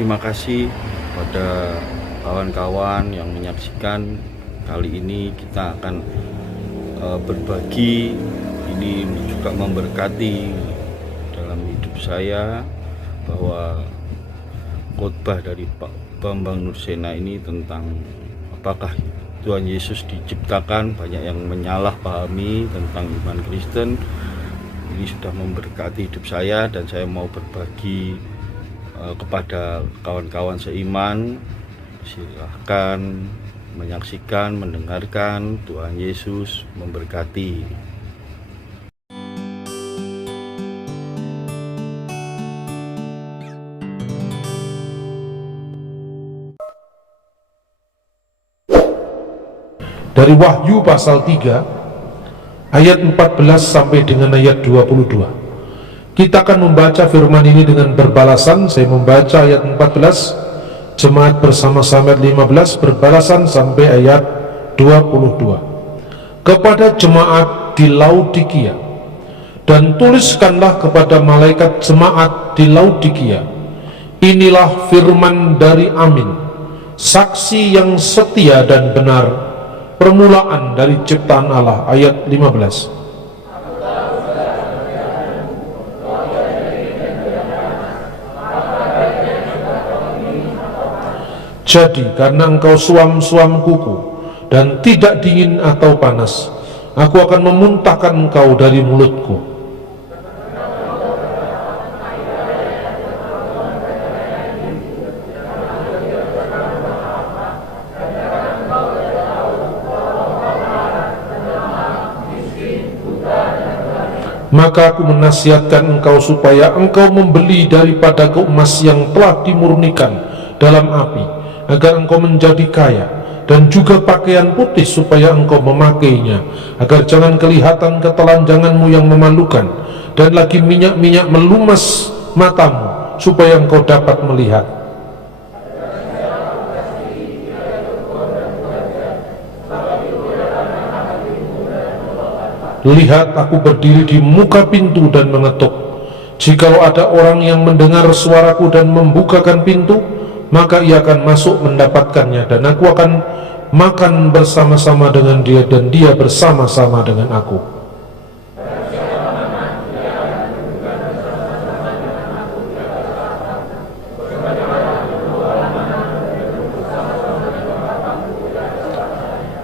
Terima kasih pada kawan-kawan yang menyaksikan. Kali ini kita akan berbagi, ini juga memberkati dalam hidup saya, bahwa khotbah dari Pak Bambang Nursena ini tentang apakah Tuhan Yesus diciptakan. Banyak yang menyalahpahami tentang iman Kristen. Ini sudah memberkati hidup saya dan saya mau berbagi kepada kawan-kawan seiman. Silahkan menyaksikan, mendengarkan. Tuhan Yesus memberkati. Dari Wahyu pasal 3 ayat 14 sampai dengan ayat 22. Kita akan membaca firman ini dengan berbalasan. Saya membaca ayat 14, jemaat bersama-sama ayat 15, berbalasan sampai ayat 22. Kepada jemaat di Laodikia, dan tuliskanlah kepada malaikat jemaat di Laodikia, inilah firman dari Amin, saksi yang setia dan benar, permulaan dari ciptaan Allah. Ayat 15. Jadi karena engkau suam-suam kuku dan tidak dingin atau panas, aku akan memuntahkan engkau dari mulutku. Maka aku menasihatkan engkau supaya engkau membeli daripada emas yang telah dimurnikan dalam api, agar engkau menjadi kaya, dan juga pakaian putih supaya engkau memakainya, agar jangan kelihatan ketelanjanganmu yang memalukan, dan lagi minyak-minyak melumas matamu supaya engkau dapat melihat. Lihat, aku berdiri di muka pintu dan mengetuk. Jikalau ada orang yang mendengar suaraku dan membukakan pintu, maka ia akan masuk mendapatkannya, dan aku akan makan bersama-sama dengan dia, dan dia bersama-sama dengan aku.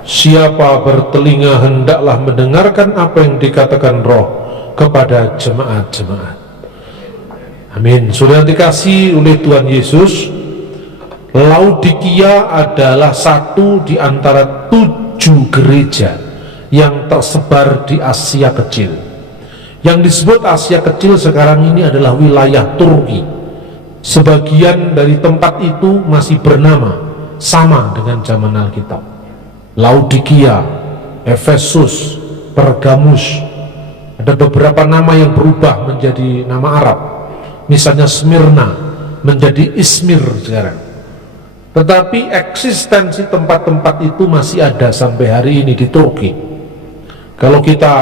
Siapa bertelinga hendaklah mendengarkan apa yang dikatakan Roh kepada jemaat-jemaat. Amin. Sudah dikasih oleh Tuhan Yesus, Laodikia adalah satu di antara 7 gereja yang tersebar di Asia Kecil. Yang disebut Asia Kecil sekarang ini adalah wilayah Turki. Sebagian dari tempat itu masih bernama sama dengan zaman Alkitab. Laodikia, Efesus, Pergamus. Ada beberapa nama yang berubah menjadi nama Arab. Misalnya Smyrna menjadi Izmir sekarang. Tetapi eksistensi tempat-tempat itu masih ada sampai hari ini di Turki. Kalau kita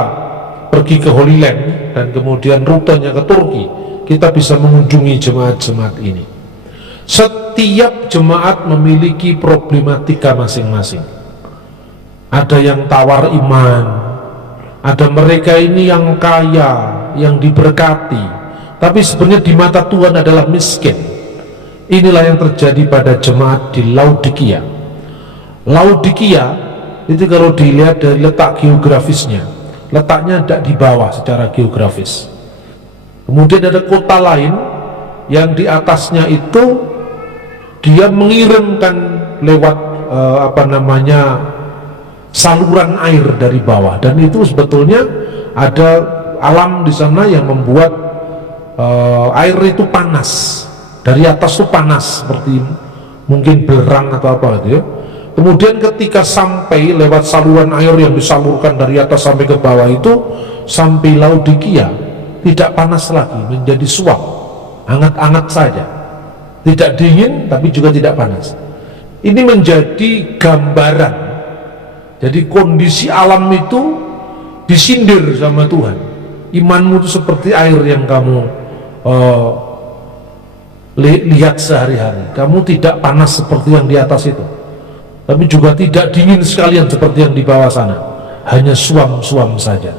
pergi ke Holy Land dan kemudian rutenya ke Turki, kita bisa mengunjungi jemaat-jemaat ini. Setiap jemaat memiliki problematika masing-masing. Ada yang tawar iman, ada mereka ini yang kaya, yang diberkati, tapi sebenarnya di mata Tuhan adalah miskin. Inilah yang terjadi pada jemaat di Laodikia. Laodikia itu kalau dilihat dari letak geografisnya, letaknya tidak di bawah secara geografis. Kemudian ada kota lain yang di atasnya itu dia mengirimkan lewat saluran air dari bawah, dan itu sebetulnya ada alam di sana yang membuat air itu panas. Dari atas itu panas seperti mungkin belerang atau apa gitu ya. Kemudian ketika sampai lewat saluran air yang disalurkan dari atas sampai ke bawah itu, sampai Laodikia tidak panas lagi, menjadi suam, hangat-hangat saja, tidak dingin tapi juga tidak panas. Ini menjadi gambaran. Jadi kondisi alam itu disindir sama Tuhan. Imanmu itu seperti air yang kamu lihat sehari-hari. Kamu tidak panas seperti yang di atas itu, tapi juga tidak dingin sekalian seperti yang di bawah sana, hanya suam-suam saja.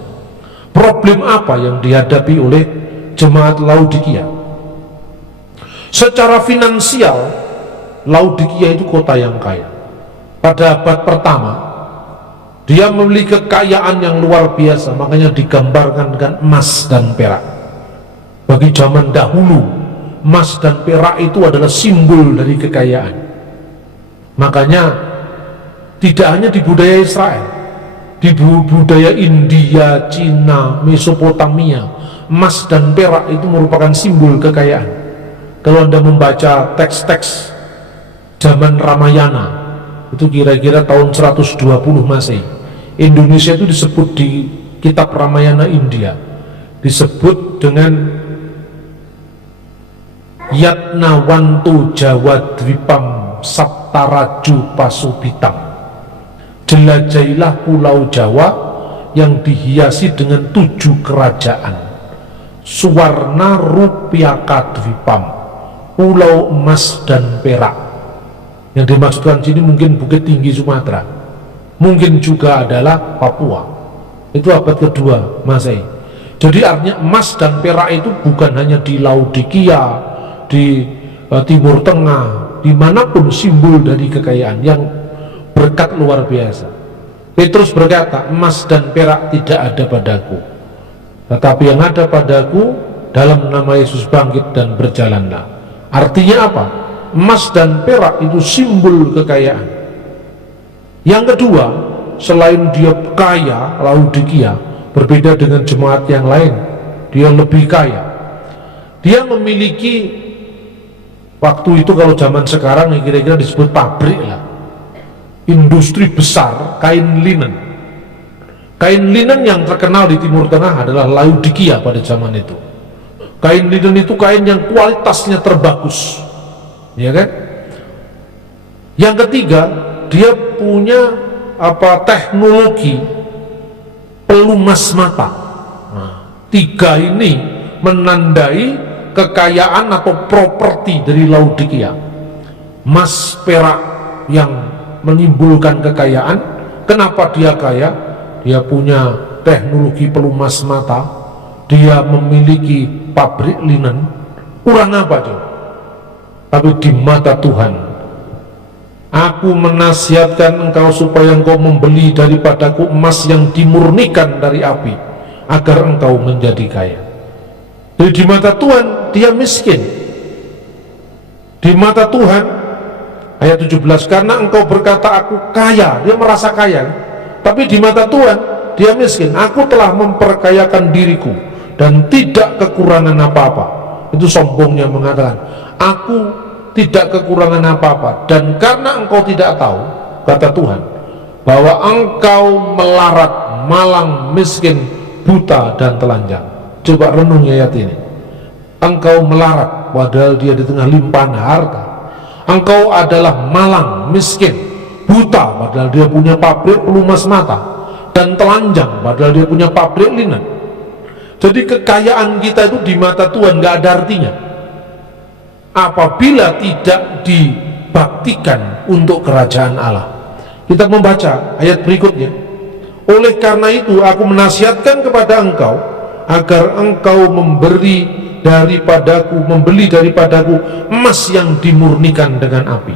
Problem apa yang dihadapi oleh jemaat Laodikia? Secara finansial, Laodikia itu kota yang kaya. Pada abad pertama, dia memiliki kekayaan yang luar biasa, makanya digambarkan dengan emas dan perak. Bagi zaman dahulu, emas dan perak itu adalah simbol dari kekayaan. Makanya tidak hanya di budaya Israel, di budaya India, Cina, Mesopotamia, emas dan perak itu merupakan simbol kekayaan. Kalau Anda membaca teks-teks zaman Ramayana, itu kira-kira tahun 120 Masehi, Indonesia itu disebut di kitab Ramayana India, disebut dengan Yatnawanto Jawa Dwipam Saptaraju Pasubitam. Jelajahilah pulau Jawa yang dihiasi dengan 7 kerajaan. Suwarna Rupiaka Dwipam, pulau emas dan perak. Yang dimaksudkan sini mungkin Bukit Tinggi Sumatera, mungkin juga adalah Papua. Itu abad kedua Masehi. Jadi artinya emas dan perak itu bukan hanya di Laodikia, di Timur Tengah, dimanapun simbol dari kekayaan yang berkat luar biasa. Petrus berkata, emas dan perak tidak ada padaku, tetapi yang ada padaku, dalam nama Yesus bangkit dan berjalanlah. Artinya apa? Emas dan perak itu simbol kekayaan. Yang kedua, selain dia kaya, Laodikia berbeda dengan jemaat yang lain, dia lebih kaya. Dia memiliki, waktu itu kalau zaman sekarang kira-kira disebut pabrik lah, industri besar kain linen. Kain linen yang terkenal di Timur Tengah adalah Laodikia pada zaman itu. Kain linen itu kain yang kualitasnya terbagus, ya kan? Yang ketiga, dia punya teknologi pelumas mata. Nah, 3 ini menandai kekayaan atau properti dari Laodikia. Emas perak yang menimbulkan kekayaan. Kenapa dia kaya? Dia punya teknologi pelumas mata, dia memiliki pabrik linen. Kurang apa dia? Tapi di mata Tuhan, aku menasihatkan engkau supaya engkau membeli daripadaku emas yang dimurnikan dari api, agar engkau menjadi kaya. Jadi di mata Tuhan dia miskin. Di mata Tuhan, ayat 17, karena engkau berkata aku kaya, dia merasa kaya, tapi di mata Tuhan dia miskin. Aku telah memperkayakan diriku dan tidak kekurangan apa-apa. Itu sombongnya mengatakan, aku tidak kekurangan apa-apa. Dan karena engkau tidak tahu, kata Tuhan, bahwa engkau melarat, malang, miskin, buta dan telanjang. Coba renungi ayat ini. Engkau melarat padahal dia di tengah limpahan harta. Engkau adalah malang, miskin, buta padahal dia punya pabrik pelumas mata, dan telanjang padahal dia punya pabrik linen. Jadi kekayaan kita itu di mata Tuhan gak ada artinya apabila tidak dibaktikan untuk kerajaan Allah. Kita membaca ayat berikutnya. Oleh karena itu aku menasihatkan kepada engkau agar engkau membeli daripadaku emas yang dimurnikan dengan api.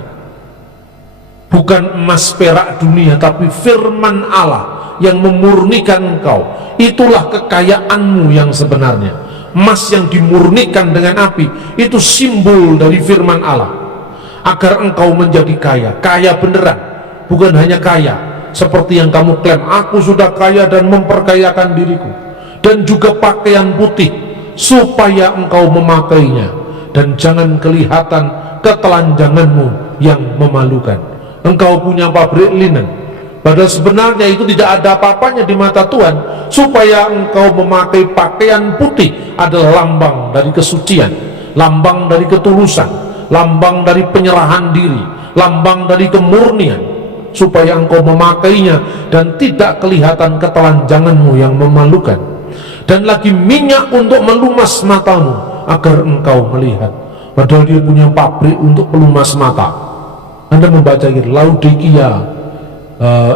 Bukan emas perak dunia, tapi firman Allah yang memurnikan engkau. Itulah kekayaanmu yang sebenarnya. Emas yang dimurnikan dengan api, itu simbol dari firman Allah, agar engkau menjadi kaya. Kaya beneran, bukan hanya kaya seperti yang kamu klaim, aku sudah kaya dan memperkayakan diriku. Dan juga pakaian putih, supaya engkau memakainya, dan jangan kelihatan ketelanjanganmu yang memalukan. Engkau punya pabrik linen, padahal sebenarnya itu tidak ada apa-apanya di mata Tuhan. Supaya engkau memakai pakaian putih adalah lambang dari kesucian, lambang dari ketulusan, lambang dari penyerahan diri, lambang dari kemurnian. Supaya engkau memakainya dan tidak kelihatan ketelanjanganmu yang memalukan. Dan lagi minyak untuk melumas matamu, agar engkau melihat. padahal dia punya pabrik untuk pelumas mata. Anda membaca gitu, Laodikia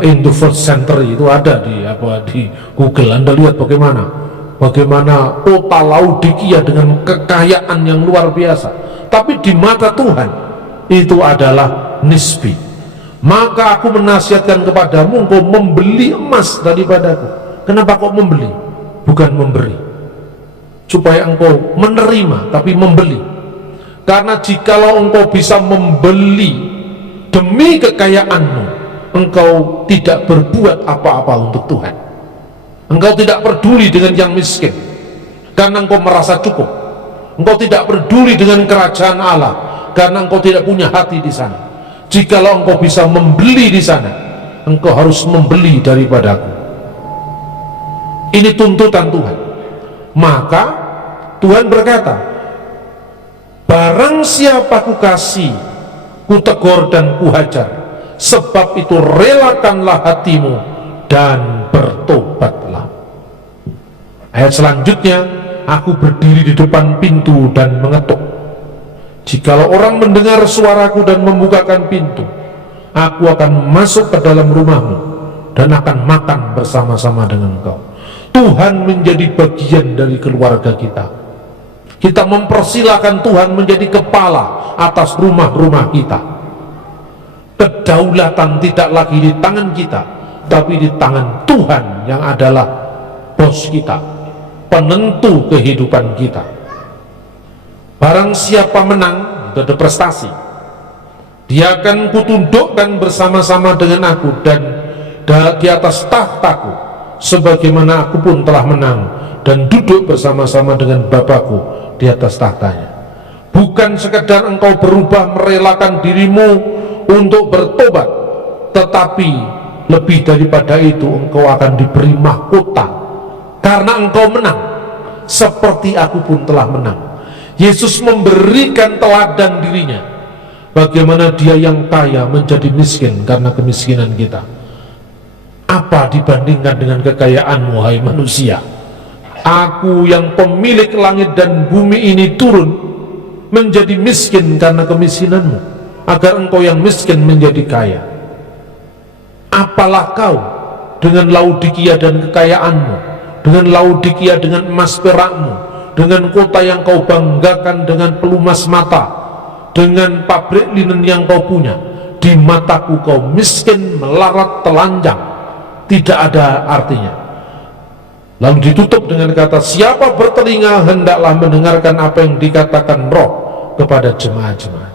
in the first century, itu ada di Google. Anda lihat bagaimana kota Laodikia dengan kekayaan yang luar biasa, tapi di mata Tuhan itu adalah nisbi. Maka aku menasihatkan kepadamu, engkau membeli emas daripadaku. Kenapa kok membeli, bukan memberi? Supaya engkau menerima, tapi membeli. Karena jikalau engkau bisa membeli demi kekayaanmu, engkau tidak berbuat apa-apa untuk Tuhan. Engkau tidak peduli dengan yang miskin karena engkau merasa cukup. Engkau tidak peduli dengan kerajaan Allah karena engkau tidak punya hati di sana. Jikalau engkau bisa membeli di sana, engkau harus membeli daripadaku. Ini tuntutan Tuhan. Maka Tuhan berkata, barang siapa ku kasih, ku tegur dan ku hajar, sebab itu relakanlah hatimu dan bertobatlah. Ayat selanjutnya, aku berdiri di depan pintu dan mengetuk. Jikalau orang mendengar suaraku dan membukakan pintu, aku akan masuk ke dalam rumahmu dan akan makan bersama-sama dengan engkau. Tuhan menjadi bagian dari keluarga kita. Kita mempersilahkan Tuhan menjadi kepala atas rumah-rumah kita. Kedaulatan tidak lagi di tangan kita, tapi di tangan Tuhan yang adalah bos kita, penentu kehidupan kita. Barang siapa menang, itu ada prestasi, dia akan kutundukkan bersama-sama dengan aku dan di atas tahtaku, sebagaimana aku pun telah menang dan duduk bersama-sama dengan Bapakku di atas tahtanya. Bukan sekedar engkau berubah merelakan dirimu untuk bertobat, tetapi lebih daripada itu, engkau akan diberi mahkota karena engkau menang, seperti aku pun telah menang. Yesus memberikan teladan dirinya, bagaimana dia yang kaya menjadi miskin karena kemiskinan kita. Apa dibandingkan dengan kekayaanmu, hai manusia? Aku yang pemilik langit dan bumi ini turun menjadi miskin karena kemiskinanmu, agar engkau yang miskin menjadi kaya. Apalah kau dengan Laodikia dan kekayaanmu, dengan Laodikia dengan emas perakmu, dengan kota yang kau banggakan dengan pelumas mata, dengan pabrik linen yang kau punya. Di mataku kau miskin, melarat, telanjang, tidak ada artinya. Lalu ditutup dengan kata, siapa bertelinga hendaklah mendengarkan apa yang dikatakan Roh kepada jemaat-jemaat.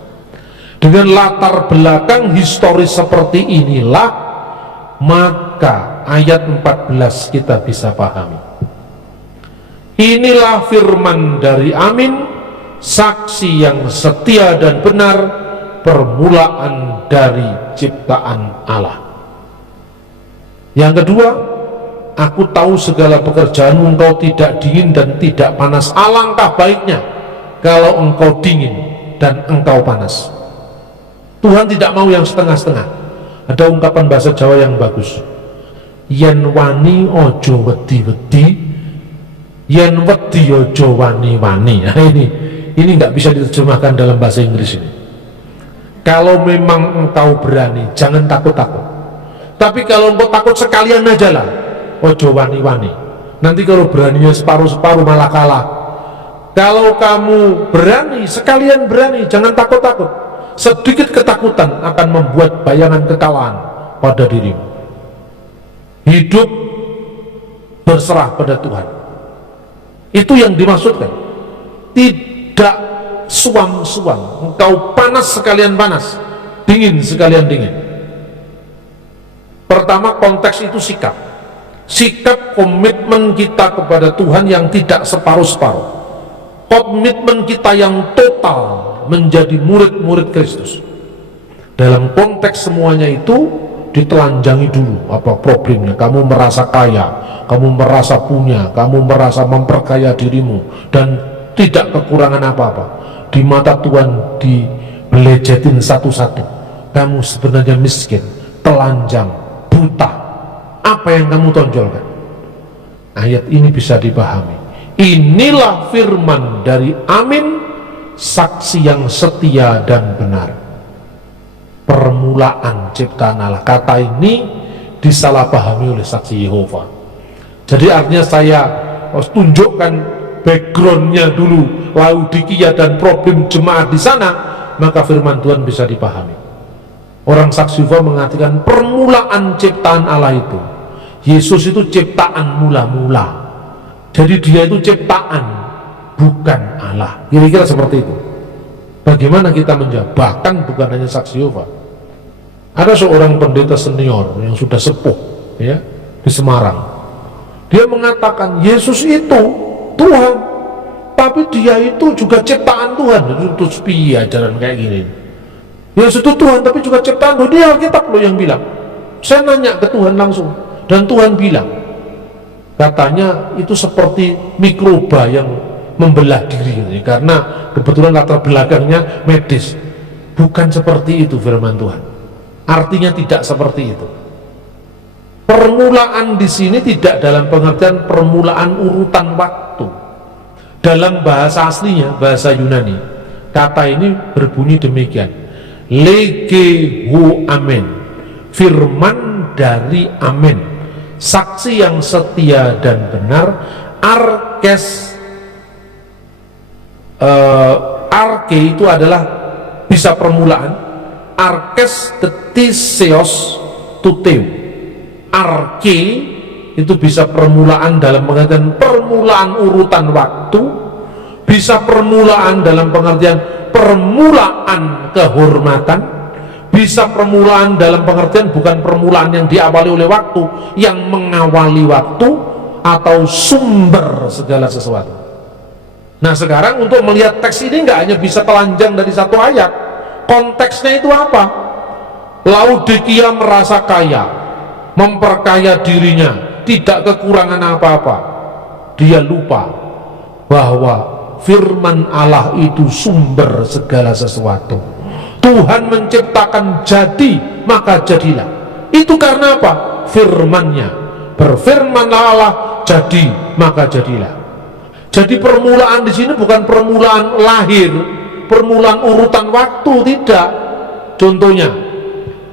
Dengan latar belakang historis seperti inilah, maka ayat 14 kita bisa pahami. Inilah firman dari Amin, saksi yang setia dan benar, permulaan dari ciptaan Allah. Yang kedua, aku tahu segala pekerjaanmu, engkau tidak dingin dan tidak panas. Alangkah baiknya kalau engkau dingin dan engkau panas. Tuhan tidak mau yang setengah-setengah. Ada ungkapan bahasa Jawa yang bagus, yen wani ojo wedi-wedi, yen wedi ojo wani-wani. Nah, ini nggak bisa diterjemahkan dalam bahasa Inggris ini. Kalau memang engkau berani, jangan takut-takut. Tapi kalau engkau takut, sekalian aja lah, ojo wani-wani. Nanti kalau beraninya separuh-separuh malah kalah. Kalau kamu berani, sekalian berani, jangan takut-takut. Sedikit ketakutan akan membuat bayangan kekalahan pada dirimu. Hidup berserah pada Tuhan, itu yang dimaksudkan. Tidak suam-suam, engkau panas sekalian panas, dingin sekalian dingin. Pertama, konteks itu sikap komitmen kita kepada Tuhan yang tidak separuh-separuh, komitmen kita yang total menjadi murid-murid Kristus. Dalam konteks semuanya itu ditelanjangi dulu apa problemnya. Kamu merasa kaya, kamu merasa punya, kamu merasa memperkaya dirimu dan tidak kekurangan apa-apa. Di mata Tuhan dibelejetin satu-satu. Kamu sebenarnya miskin, telanjang, buta. Apa yang kamu tonjolkan? Ayat ini bisa dipahami. Inilah firman dari Amin, saksi yang setia dan benar. Permulaan ciptaan Allah. Kata ini disalahpahami oleh saksi Yehova. Jadi artinya saya tunjukkan backgroundnya dulu, Laodikia dan problem jemaat di sana, maka firman Tuhan bisa dipahami. Orang saksi Yehova mengatakan permulaan ciptaan Allah itu, Yesus itu ciptaan mula-mula. Jadi dia itu ciptaan, bukan Allah. Kira-kira seperti itu. Bagaimana kita menjawab? Bahkan bukan hanya saksi Yehova. Ada seorang pendeta senior yang sudah sepuh, ya, di Semarang. Dia mengatakan Yesus itu Tuhan, tapi dia itu juga ciptaan Tuhan. Itu sepi ajaran kayak gini. Yesus itu Tuhan, tapi juga ciptaan Tuhan. Dia Alkitab loh yang bilang. Saya nanya ke Tuhan langsung, dan Tuhan bilang, katanya itu seperti mikroba yang membelah diri, karena kebetulan latar belakangnya medis. Bukan seperti itu firman Tuhan. Artinya tidak seperti itu. Permulaan di sini tidak dalam pengertian permulaan urutan waktu. Dalam bahasa aslinya, bahasa Yunani, kata ini berbunyi demikian: lege ho amen, firman dari amen, saksi yang setia dan benar, arkes. Arke itu adalah bisa permulaan, arkes tetiseos tuteu. Arke itu bisa permulaan dalam pengertian permulaan urutan waktu, bisa permulaan dalam pengertian permulaan kehormatan, bisa permulaan dalam pengertian bukan permulaan yang diawali oleh waktu, yang mengawali waktu atau sumber segala sesuatu. Nah sekarang untuk melihat teks ini nggak hanya bisa telanjang dari satu ayat. Konteksnya itu apa? Laodikia merasa kaya, memperkaya dirinya, tidak kekurangan apa-apa. Dia lupa bahwa firman Allah itu sumber segala sesuatu. Tuhan menciptakan jadi, maka jadilah. Itu karena apa? Firman-Nya. Berfirmanlah Allah, jadi, maka jadilah. Jadi permulaan di sini bukan permulaan lahir, permulaan urutan waktu, tidak. Contohnya,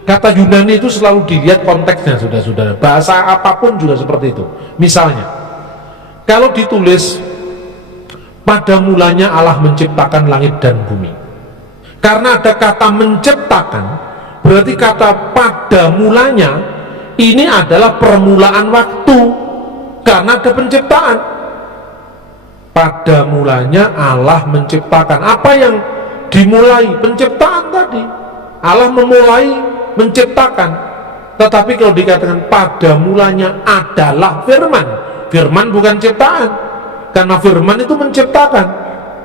kata Yunani itu selalu dilihat konteksnya, saudara-saudara. Bahasa apapun juga seperti itu. Misalnya, kalau ditulis pada mulanya Allah menciptakan langit dan bumi, karena ada kata menciptakan, berarti kata pada mulanya ini adalah permulaan waktu, karena ada penciptaan. Pada mulanya Allah menciptakan. Apa yang dimulai? Penciptaan tadi. Allah memulai menciptakan. Tetapi kalau dikatakan pada mulanya adalah firman, firman bukan ciptaan, karena firman itu menciptakan.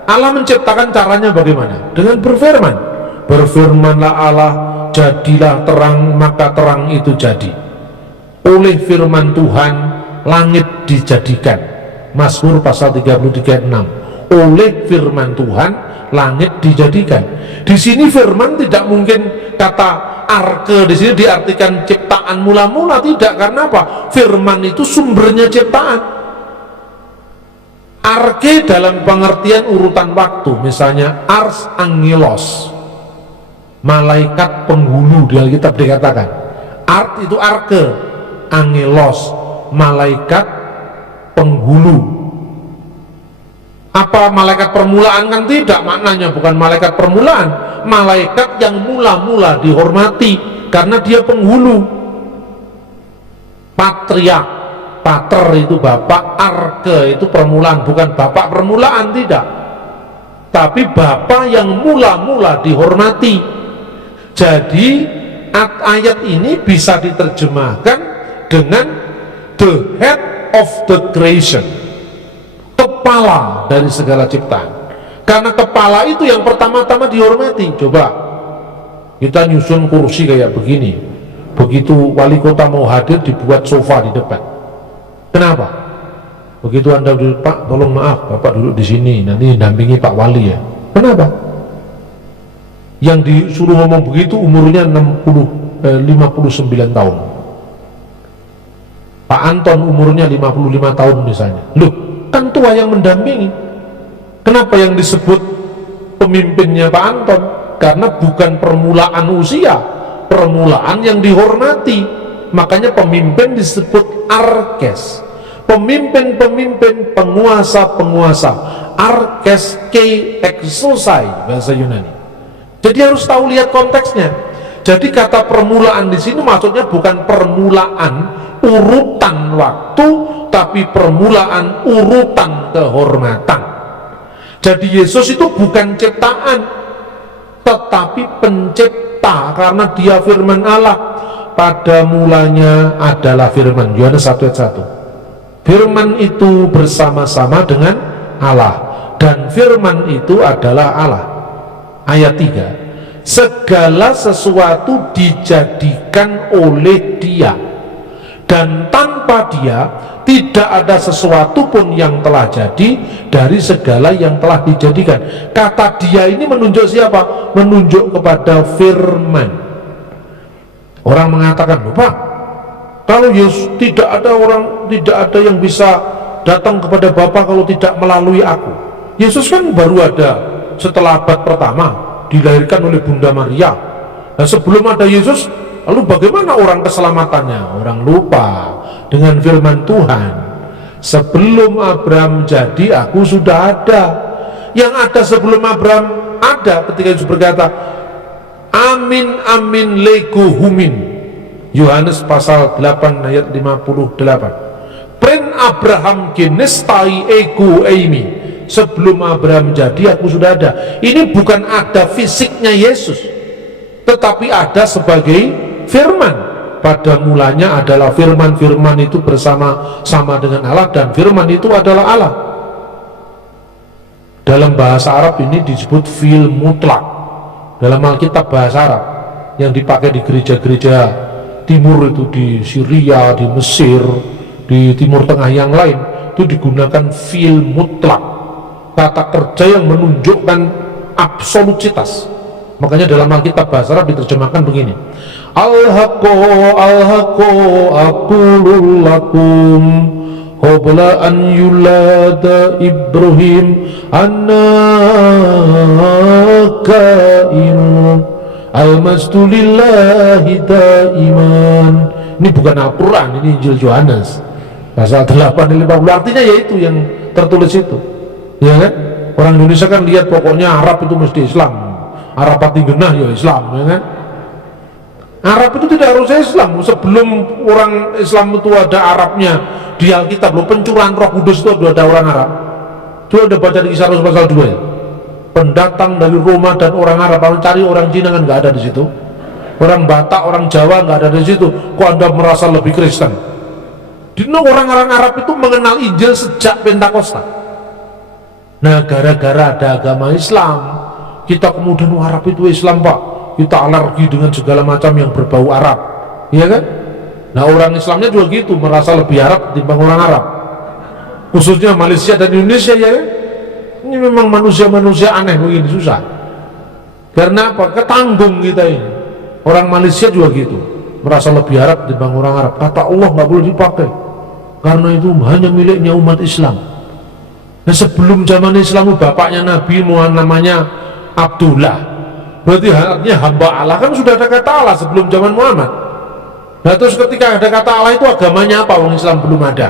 Allah menciptakan caranya bagaimana? Dengan berfirman. Berfirmanlah Allah, jadilah terang, maka terang itu jadi. Oleh firman Tuhan langit dijadikan. Mazmur pasal 33:6. Oleh firman Tuhan langit dijadikan. Di sini firman tidak mungkin kata arke di sini diartikan ciptaan mula-mula, tidak. Karena apa? Firman itu sumbernya ciptaan. Arke dalam pengertian urutan waktu, misalnya ars angelos, malaikat penghulu, di Alkitab dikatakan. Art itu arke, angelos, malaikat penghulu. Apa malaikat permulaan? Kan tidak, maknanya bukan malaikat permulaan, malaikat yang mula-mula dihormati karena dia penghulu. Patriark, pater itu bapak, arke itu permulaan, bukan bapak permulaan, tidak, tapi bapak yang mula-mula dihormati. Jadi ayat ini bisa diterjemahkan dengan the head of the creation, kepala dari segala ciptaan. Karena kepala itu yang pertama-tama dihormati. Coba kita nyusun kursi kayak begini, begitu wali kota mau hadir dibuat sofa di depan. Kenapa? Begitu Anda duduk, Pak tolong maaf Bapak duduk di sini, nanti dampingi Pak Wali ya. Kenapa? Yang disuruh ngomong begitu umurnya 59 tahun. Pak Anton umurnya 55 tahun misalnya. Loh, kan tua yang mendampingi. Kenapa yang disebut pemimpinnya Pak Anton, karena bukan permulaan usia, permulaan yang dihormati. Makanya pemimpin disebut arkes, pemimpin-pemimpin, penguasa-penguasa, arkes ke exosai bahasa Yunani. Jadi harus tahu lihat konteksnya. Jadi kata permulaan di sini maksudnya bukan permulaan urutan waktu, tapi permulaan urutan kehormatan. Jadi Yesus itu bukan ciptaan, tetapi pencipta, karena dia firman Allah. Pada mulanya adalah firman, Yohanes 1 ayat 1. Firman itu bersama-sama dengan Allah, dan firman itu adalah Allah. Ayat 3, segala sesuatu dijadikan oleh dia, dan tanpa dia tidak ada sesuatu pun yang telah jadi dari segala yang telah dijadikan. Kata dia ini menunjuk siapa? Menunjuk kepada firman. Orang mengatakan, Pak, kalau Yesus tidak ada yang bisa datang kepada Bapa kalau tidak melalui aku. Yesus kan baru ada setelah abad pertama, dilahirkan oleh Bunda Maria. Nah, sebelum ada Yesus, lalu bagaimana orang keselamatannya? Orang lupa dengan firman Tuhan, sebelum Abraham jadi, aku sudah ada. Yang ada sebelum Abraham ada, ketika Yesus berkata, amin amin lego humin, Yohanes pasal 8 ayat 58. Pren Abraham genestai ego eimi, sebelum Abraham jadi aku sudah ada. Ini bukan ada fisiknya Yesus, tetapi ada sebagai firman. Pada mulanya adalah firman, firman itu bersama-sama dengan Allah, dan firman itu adalah Allah. Dalam bahasa Arab ini disebut fil mutlak. Dalam Alkitab bahasa Arab yang dipakai di gereja-gereja timur itu, di Syria, di Mesir, di Timur Tengah yang lain, itu digunakan fil mutlak, kata kerja yang menunjukkan absolutitas. Makanya dalam Alkitab bahasa Arab diterjemahkan begini, Al-haqqo aqulul lakum qabla an yulada Ibrahim anakainu almastulillahi daiman. Ini bukan Al-Quran, ini Injil Yohanes pasal 8:50. Artinya yaitu yang tertulis itu, ya kan? Orang Indonesia kan lihat pokoknya Arab itu mesti Islam, Arab pati genah ya Islam, ya kan? Arab itu tidak harus Islam. Sebelum orang Islam itu ada Arabnya di Alkitab loh. Pencurahan Roh Kudus itu ada orang Arab. Itu ada baca di Kisah Rasul pasal 2 ya. Pendatang dari Roma dan orang Arab. Kalau cari orang Cina kan nggak ada di situ. Orang Batak, orang Jawa nggak ada di situ. Kok Anda merasa lebih Kristen? Orang-orang Arab itu mengenal Injil sejak Pentakosta. Nah, gara-gara ada agama Islam, kita kemudian Arab itu Islam, Pak. Kita alergi dengan segala macam yang berbau Arab, ya kan? Nah, orang Islamnya juga gitu, merasa lebih Arab dibanding orang Arab, khususnya Malaysia dan Indonesia, ya kan? Ini memang manusia-manusia aneh begini, susah. Karena apa? Ketanggung kita ini. Orang Malaysia juga gitu, merasa lebih Arab dibanding orang Arab. Kata Allah nggak boleh dipakai, karena itu hanya miliknya umat Islam. Nah, sebelum zaman Islam, bapaknya Nabi Muhammad namanya Abdullah. Berarti artinya hamba Allah, kan sudah ada kata Allah sebelum zaman Muhammad. Nah, terus ketika ada kata Allah itu agamanya apa? Orang Islam belum ada.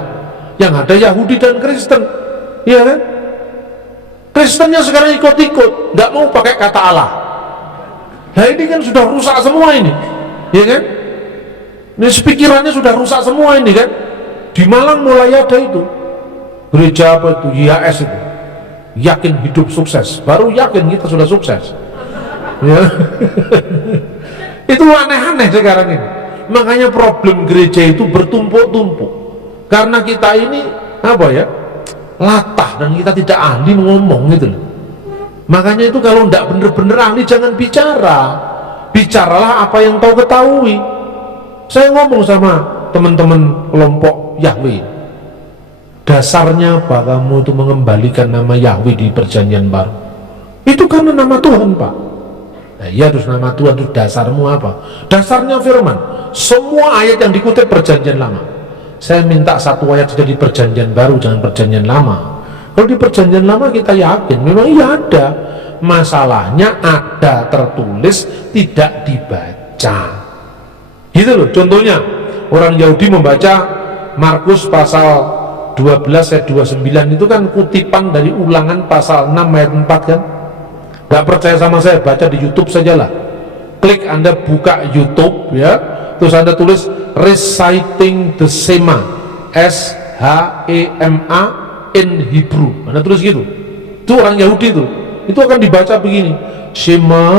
Yang ada Yahudi dan Kristen, iya kan? Kristennya sekarang ikut-ikut, nggak mau pakai kata Allah. Nah, ini kan sudah rusak semua ini, iya kan? Ini pikirannya sudah rusak semua ini kan? Di Malang mulai ada itu gereja apa itu, YAS itu, yakin hidup sukses. Baru yakin kita sudah sukses. Ya. Itu aneh-aneh sekarang ini. Makanya problem gereja itu bertumpuk-tumpuk karena kita ini apa ya, latah, dan kita tidak ahli ngomong gitu loh. Makanya itu kalau tidak bener-bener ahli jangan bicara, bicaralah apa yang kau ketahui. Saya ngomong sama teman-teman kelompok Yahweh, dasarnya apa kamu itu mengembalikan nama Yahweh di perjanjian baru? Itu karena nama Tuhan, Pak. Nah, iya, terus nama Tuhan itu dasarmu apa? Dasarnya firman. Semua ayat yang dikutip perjanjian lama. Saya minta satu ayat saja di perjanjian baru, jangan perjanjian lama. Kalau di perjanjian lama kita yakin memang iya ada, masalahnya ada tertulis tidak dibaca. Gitu loh. Contohnya orang Yahudi membaca Markus pasal 12 ayat 29 itu kan kutipan dari Ulangan pasal 6 ayat 4 kan. Gak percaya sama saya, baca di YouTube sajalah. Klik, Anda buka YouTube ya, terus Anda tulis reciting the Shema, S-H-E-M-A in Hebrew. Anda tulis gitu. Itu orang Yahudi itu. Itu akan dibaca begini. Shema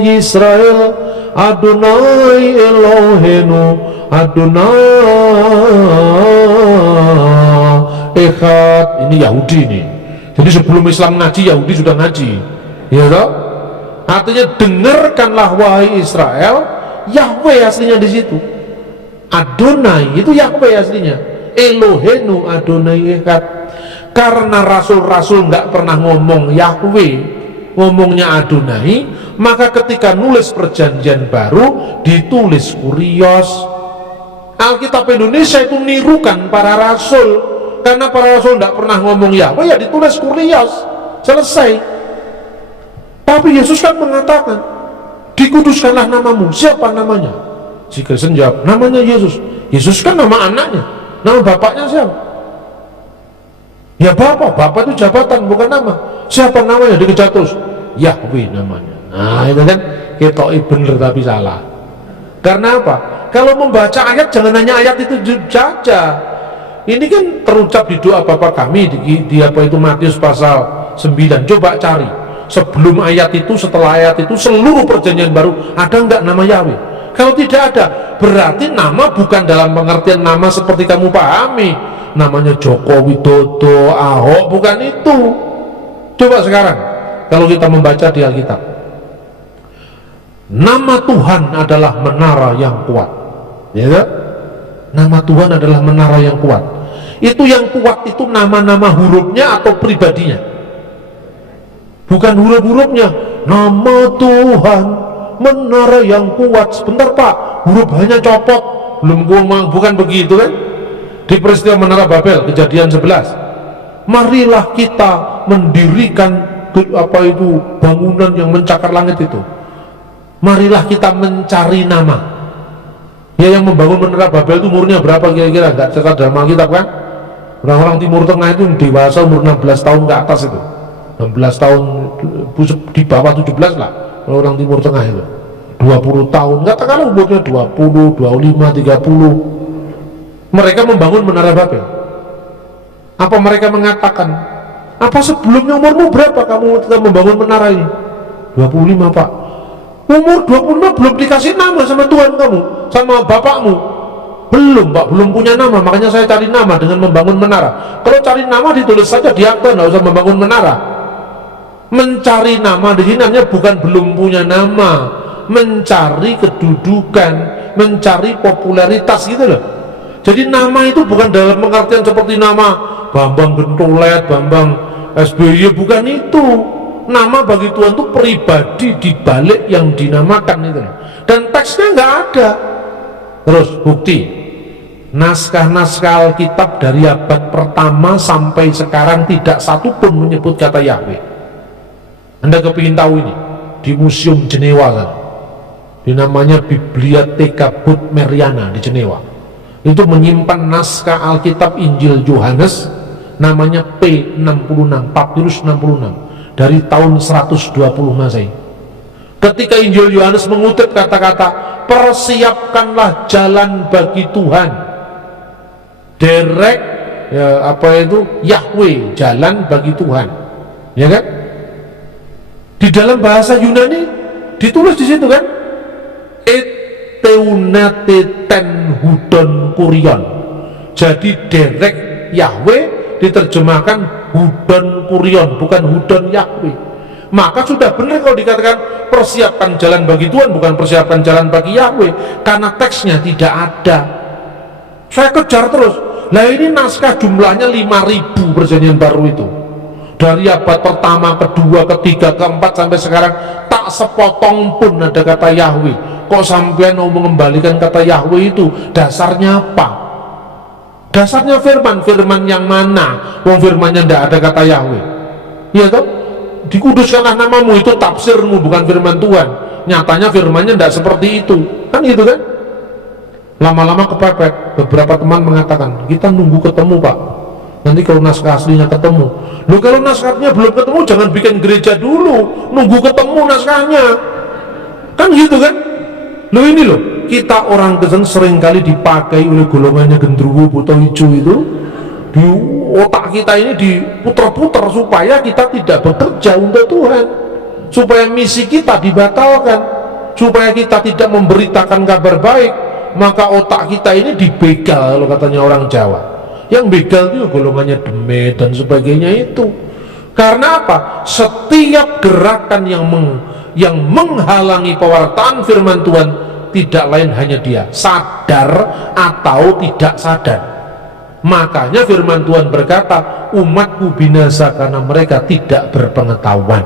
Yisrael Adonai Eloheinu Adonai Echad. Ini Yahudi nih. Jadi sebelum Islam ngaji, Yahudi sudah ngaji. Ya toh? Artinya dengarkanlah wahai Israel, Yahweh aslinya di situ. Adonai itu Yahweh aslinya. Eloheinu Adonai Echad. Karena rasul-rasul nggak pernah ngomong Yahweh, ngomongnya Adonai, maka ketika nulis perjanjian baru ditulis Kurios. Alkitab Indonesia itu nirukan para rasul, karena para rasul nggak pernah ngomong Yahweh, ya ditulis Kurios, selesai. Tapi Yesus kan mengatakan, dikuduskanlah namamu. Siapa namanya? Si Kristen jawab, namanya Yesus. Yesus kan nama anaknya, nama bapaknya siapa? Ya Bapak itu jabatan bukan nama. Siapa namanya? Dikejar terus, Yahweh namanya. Nah itu kan kita bener tapi salah. Karena apa? Kalau membaca ayat jangan hanya ayat itu saja. Ini kan terucap di doa Bapa kami di apa itu Matius pasal 9. Coba cari sebelum ayat itu, setelah ayat itu, seluruh perjanjian baru ada enggak nama Yahweh? Kalau tidak ada, berarti nama bukan dalam pengertian nama seperti kamu pahami. Namanya Joko Widodo, Ahok, bukan itu. Coba sekarang kalau kita membaca di Alkitab, nama Tuhan adalah menara yang kuat, ya kan? Nama Tuhan adalah menara yang kuat. Itu yang kuat itu nama-nama hurufnya atau pribadinya? Bukan huruf-hurufnya. Nama Tuhan menara yang kuat. Sebentar Pak, huruf hanya copot, belum ngomong, bukan begitu kan? Di peristiwa Menara Babel, Kejadian 11, marilah kita mendirikan apa itu bangunan yang mencakar langit itu. Marilah kita mencari nama. Ya, yang membangun Menara Babel itu umurnya berapa kira-kira? Enggak catat dalam Alkitab kan? Orang-orang Timur Tengah itu dewasa umur 16 tahun ke atas itu. 16 tahun di bawah 17 lah. Kalau orang Timur Tengah itu 20 tahun, katakanlah umurnya 20, 25, 30. Mereka membangun Menara Babel. Apa mereka mengatakan, apa sebelumnya umurmu berapa kamu membangun menara ini? 25 Pak. Umur 25 belum dikasih nama sama Tuhan kamu, sama bapakmu? Belum Pak, belum punya nama. Makanya saya cari nama dengan membangun menara. Kalau cari nama ditulis saja di akte, nggak usah membangun menara. Mencari nama di sini namanya bukan belum punya nama, mencari kedudukan, mencari popularitas gitu loh. Jadi nama itu bukan dalam pengertian seperti nama Bambang Gentolet, Bambang SBY, bukan itu. Nama bagi Tuhan itu pribadi di balik yang dinamakan itu. Dan teksnya nggak ada. Terus bukti, naskah-naskah Alkitab dari abad pertama sampai sekarang tidak satu pun menyebut kata Yahweh. Anda kepingin tahu ini? Di Museum Jenewa kan? Di namanya Biblioteca Budmeriana di Jenewa. Itu menyimpan naskah Alkitab Injil Yohanes namanya P66, Papyrus 66 dari tahun 120 Masehi. Ketika Injil Yohanes mengutip kata-kata persiapkanlah jalan bagi Tuhan, derek ya, apa itu Yahweh, jalan bagi Tuhan, ya kan? Di dalam bahasa Yunani ditulis di situ kan, Teunate ten hudon kurion. Jadi derek Yahweh diterjemahkan hudon kurion, bukan hudon Yahweh. Maka sudah benar kalau dikatakan persiapkan jalan bagi Tuhan, bukan persiapkan jalan bagi Yahweh, karena teksnya tidak ada. Saya kejar terus. Nah ini naskah jumlahnya 5.000 perjanjian baru itu. Dari abad pertama, kedua, ketiga, keempat sampai sekarang tak sepotong pun ada kata Yahweh. Kok sampean mau mengembalikan kata Yahweh itu? Dasarnya apa? Dasarnya firman yang mana? Wong firmannya tidak ada kata Yahweh. Iya toh? dikuduskanlah namamu, itu tafsirmu bukan firman Tuhan. Nyatanya firmannya tidak seperti itu, kan gitu kan. Lama-lama kepepet. Beberapa teman mengatakan, kita nunggu ketemu Pak, nanti kalau naskah aslinya ketemu. Loh, kalau naskahnya belum ketemu jangan bikin gereja dulu, nunggu ketemu naskahnya, kan gitu kan. Loh ini loh, kita orang Kristen seringkali dipakai oleh golongannya genderuwo buta hijau itu, di otak kita ini diputer-puter supaya kita tidak bekerja untuk Tuhan, supaya misi kita dibatalkan, supaya kita tidak memberitakan kabar baik. Maka otak kita ini dibegal, kalau katanya orang Jawa. Yang begal itu golongannya demet dan sebagainya itu. Karena apa? Setiap gerakan yang menghalangi pewartaan firman Tuhan, tidak lain hanya dia sadar atau tidak sadar. Makanya firman Tuhan berkata, umatku binasa karena mereka tidak berpengetahuan.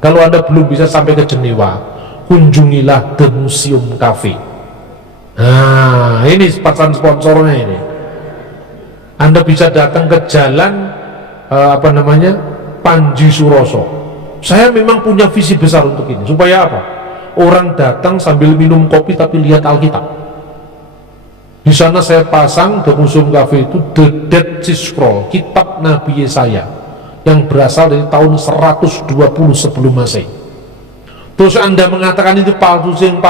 Kalau Anda belum bisa sampai ke Jenewa, kunjungilah The Museum Cafe. Nah, ini pasan sponsornya ini. Anda bisa datang ke jalan Panji Suroso. Saya memang punya visi besar untuk ini. Supaya apa? Orang datang sambil minum kopi tapi lihat Alkitab. Di sana saya pasang The Museum Cafe itu The Dead Sea Scroll, kitab Nabi Yesaya yang berasal dari tahun 120 sebelum Masehi. Terus Anda mengatakan itu palsu, sing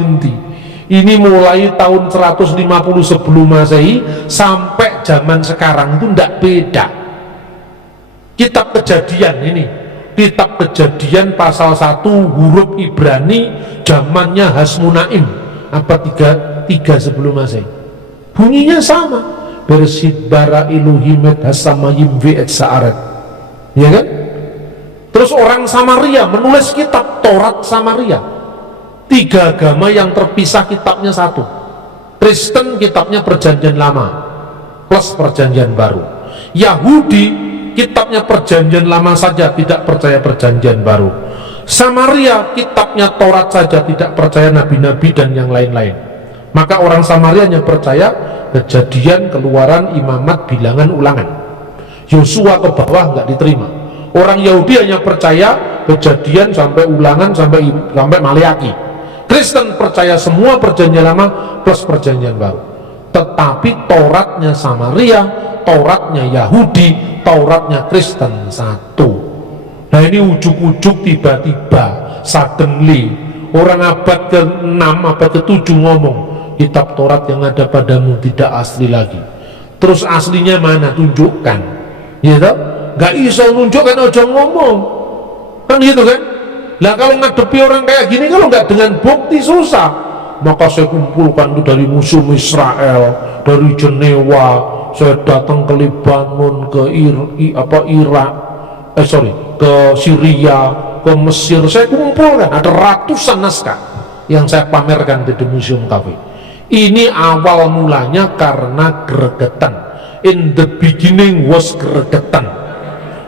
endi? Ini mulai tahun 150 sebelum Masehi sampai zaman sekarang itu tidak beda. Kitab Kejadian ini, kitab Kejadian pasal 1 huruf Ibrani zamannya Hasmunaim abad 3 sebelum Masehi. Bunyinya sama. Bersit bara Elohim et hasamayim ve et sa'aret. Ya kan? Terus orang Samaria menulis kitab Taurat Samaria. 3 agama yang terpisah kitabnya satu. Kristen kitabnya Perjanjian Lama plus Perjanjian Baru. Yahudi kitabnya Perjanjian Lama saja, tidak percaya Perjanjian Baru. Samaria kitabnya Taurat saja, tidak percaya nabi-nabi dan yang lain-lain. Maka orang Samaria hanya percaya Kejadian, Keluaran, Imamat, Bilangan, Ulangan. Yosua ke bawah nggak diterima. Orang Yahudi hanya percaya Kejadian sampai Ulangan sampai Maleaki. Kristen percaya semua Perjanjian Lama plus Perjanjian Baru. Tetapi Tauratnya Samaria, Tauratnya Yahudi, Tauratnya Kristen satu. Nah ini ujuk-ujuk tiba-tiba suddenly orang abad ke-6, abad ke-7 ngomong kitab Taurat yang ada padamu tidak asli lagi. Terus aslinya mana? Tunjukkan. Ya toh? Gak bisa nunjukkan, aja ngomong. Kan gitu kan? Nah kalau ngadepi orang kayak gini, kalau nggak dengan bukti susah. Maka saya kumpulkan itu dari Museum Israel, dari Jenewa, saya datang ke Lebanon, ke Irak, ke Syria, ke Mesir. Saya kumpulkan ada ratusan naskah yang saya pamerkan di The Museum Cafe. Ini awal mulanya karena gregetan. In the beginning was gregetan.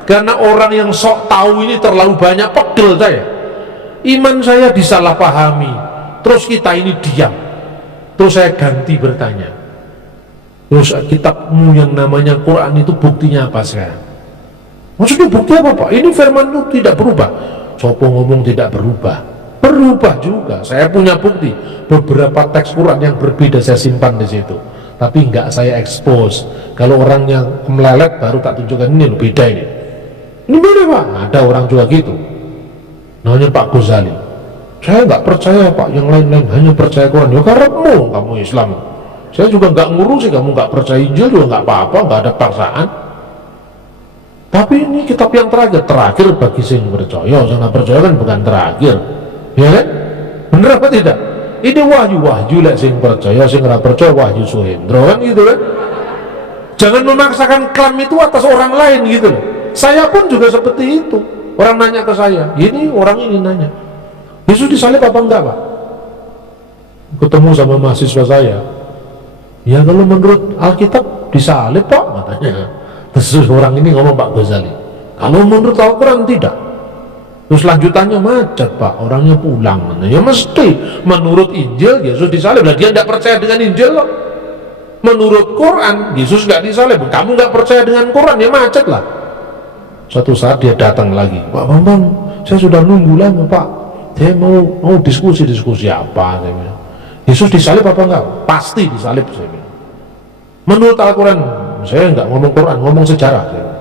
Karena orang yang sok tahu ini terlalu banyak, pegel saya. Iman saya disalahpahami, terus kita ini diam. Terus saya ganti bertanya, terus kitabmu yang namanya Quran itu buktinya apa sekarang? Maksudnya bukti apa Pak? Ini firman itu tidak berubah. Sopo ngomong tidak berubah? Berubah juga. Saya punya bukti. Beberapa teks Quran yang berbeda saya simpan di situ, tapi nggak saya expose. Kalau orang yang melelet baru tak tunjukkan, ini loh beda ini. Ini mana Pak? Ada orang juga gitu. Namanya Pak Ghazali. Saya nggak percaya Pak, yang lain-lain hanya percaya Quran. Ya karepmu, kamu Islam. Saya juga nggak ngurusi kamu nggak percaya Injil juga nggak apa-apa, nggak ada paksaan. Tapi ini kitab yang terakhir bagi sing percaya. Yang nggak percaya kan bukan terakhir, ya kan? Bener apa tidak? Ini wahyu lah sing percaya, sing nggak percaya wahyu Suhendro kan gitu kan? Jangan memaksakan klaim itu atas orang lain gitu loh. Saya pun juga seperti itu. Orang nanya ke saya, ini orang ini nanya, Yesus disalib apa enggak Pak? Ketemu sama mahasiswa saya, ya kalau menurut Alkitab disalib Pak katanya. Terus orang ini ngomong Pak Ghazali, kalau menurut Al-Quran tidak. Terus lanjutannya macet Pak, orangnya pulang. Ya mesti menurut Injil Yesus disalib. Lah dia tidak percaya dengan Injil loh. Menurut Quran Yesus nggak disalib. Kamu nggak percaya dengan Quran, ya macet lah. Suatu saat dia datang lagi, Pak Bambang, saya sudah nunggu lama Pak, saya mau diskusi apa, saya bilang. Yesus disalib apa enggak? Pasti disalib, saya bilang. Menurut Al-Quran, saya enggak ngomong Quran, ngomong sejarah, saya bilang.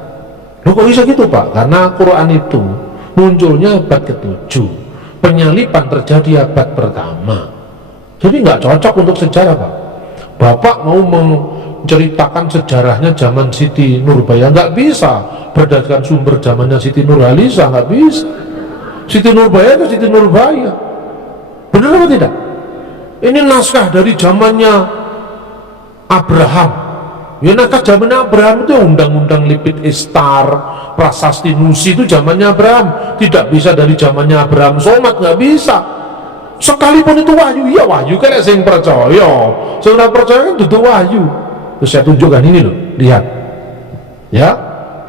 Loh kok bisa gitu Pak? Karena Quran itu munculnya abad ke-7, penyaliban terjadi abad pertama, jadi nggak cocok untuk sejarah Pak. Bapak mau menceritakan sejarahnya zaman Siti Nurbaya, nggak bisa berdasarkan sumber zamannya Siti Nurhaliza, nggak bisa. Siti Nurbaya itu Siti Nurbaya, benar apa tidak? Ini naskah dari zamannya Abraham. Ya naskah zamannya Abraham itu undang-undang Lipit Istar, Prasasti Nusi itu zamannya Abraham, tidak bisa dari zamannya Abraham Somat, nggak bisa. Sekalipun itu wahyu, ya wahyu kan saya percaya, sudah percaya kan itu wahyu. Terus saya tunjukkan ini loh, lihat ya,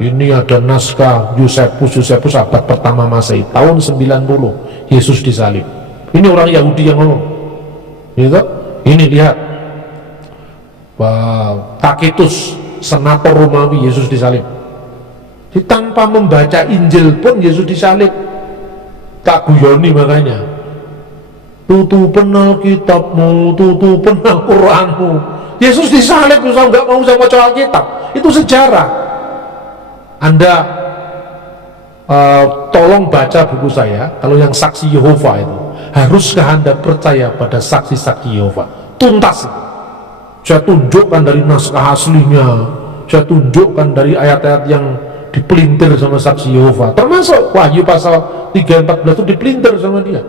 ini ada naskah Yusefus abad pertama Masehi tahun 90, Yesus disalib. Ini orang Yahudi yang ngomong gitu. Ini lihat Tacitus, senator Romawi, Yesus disalib. Tanpa membaca Injil pun Yesus disalib. Tak guyoni makanya, tutupen Alkitabmu, tutupen Al-Quranmu. Yesus disalib, susah nggak mau sama baca Alkitab. Itu sejarah. Anda tolong baca buku saya. Kalau yang saksi Yehova itu, haruskah Anda percaya pada saksi-saksi Yehova? Tuntas itu. Saya tunjukkan dari naskah aslinya, saya tunjukkan dari ayat-ayat yang dipelintir sama saksi Yehova, termasuk Wahyu pasal 3:14 itu dipelintir sama dia.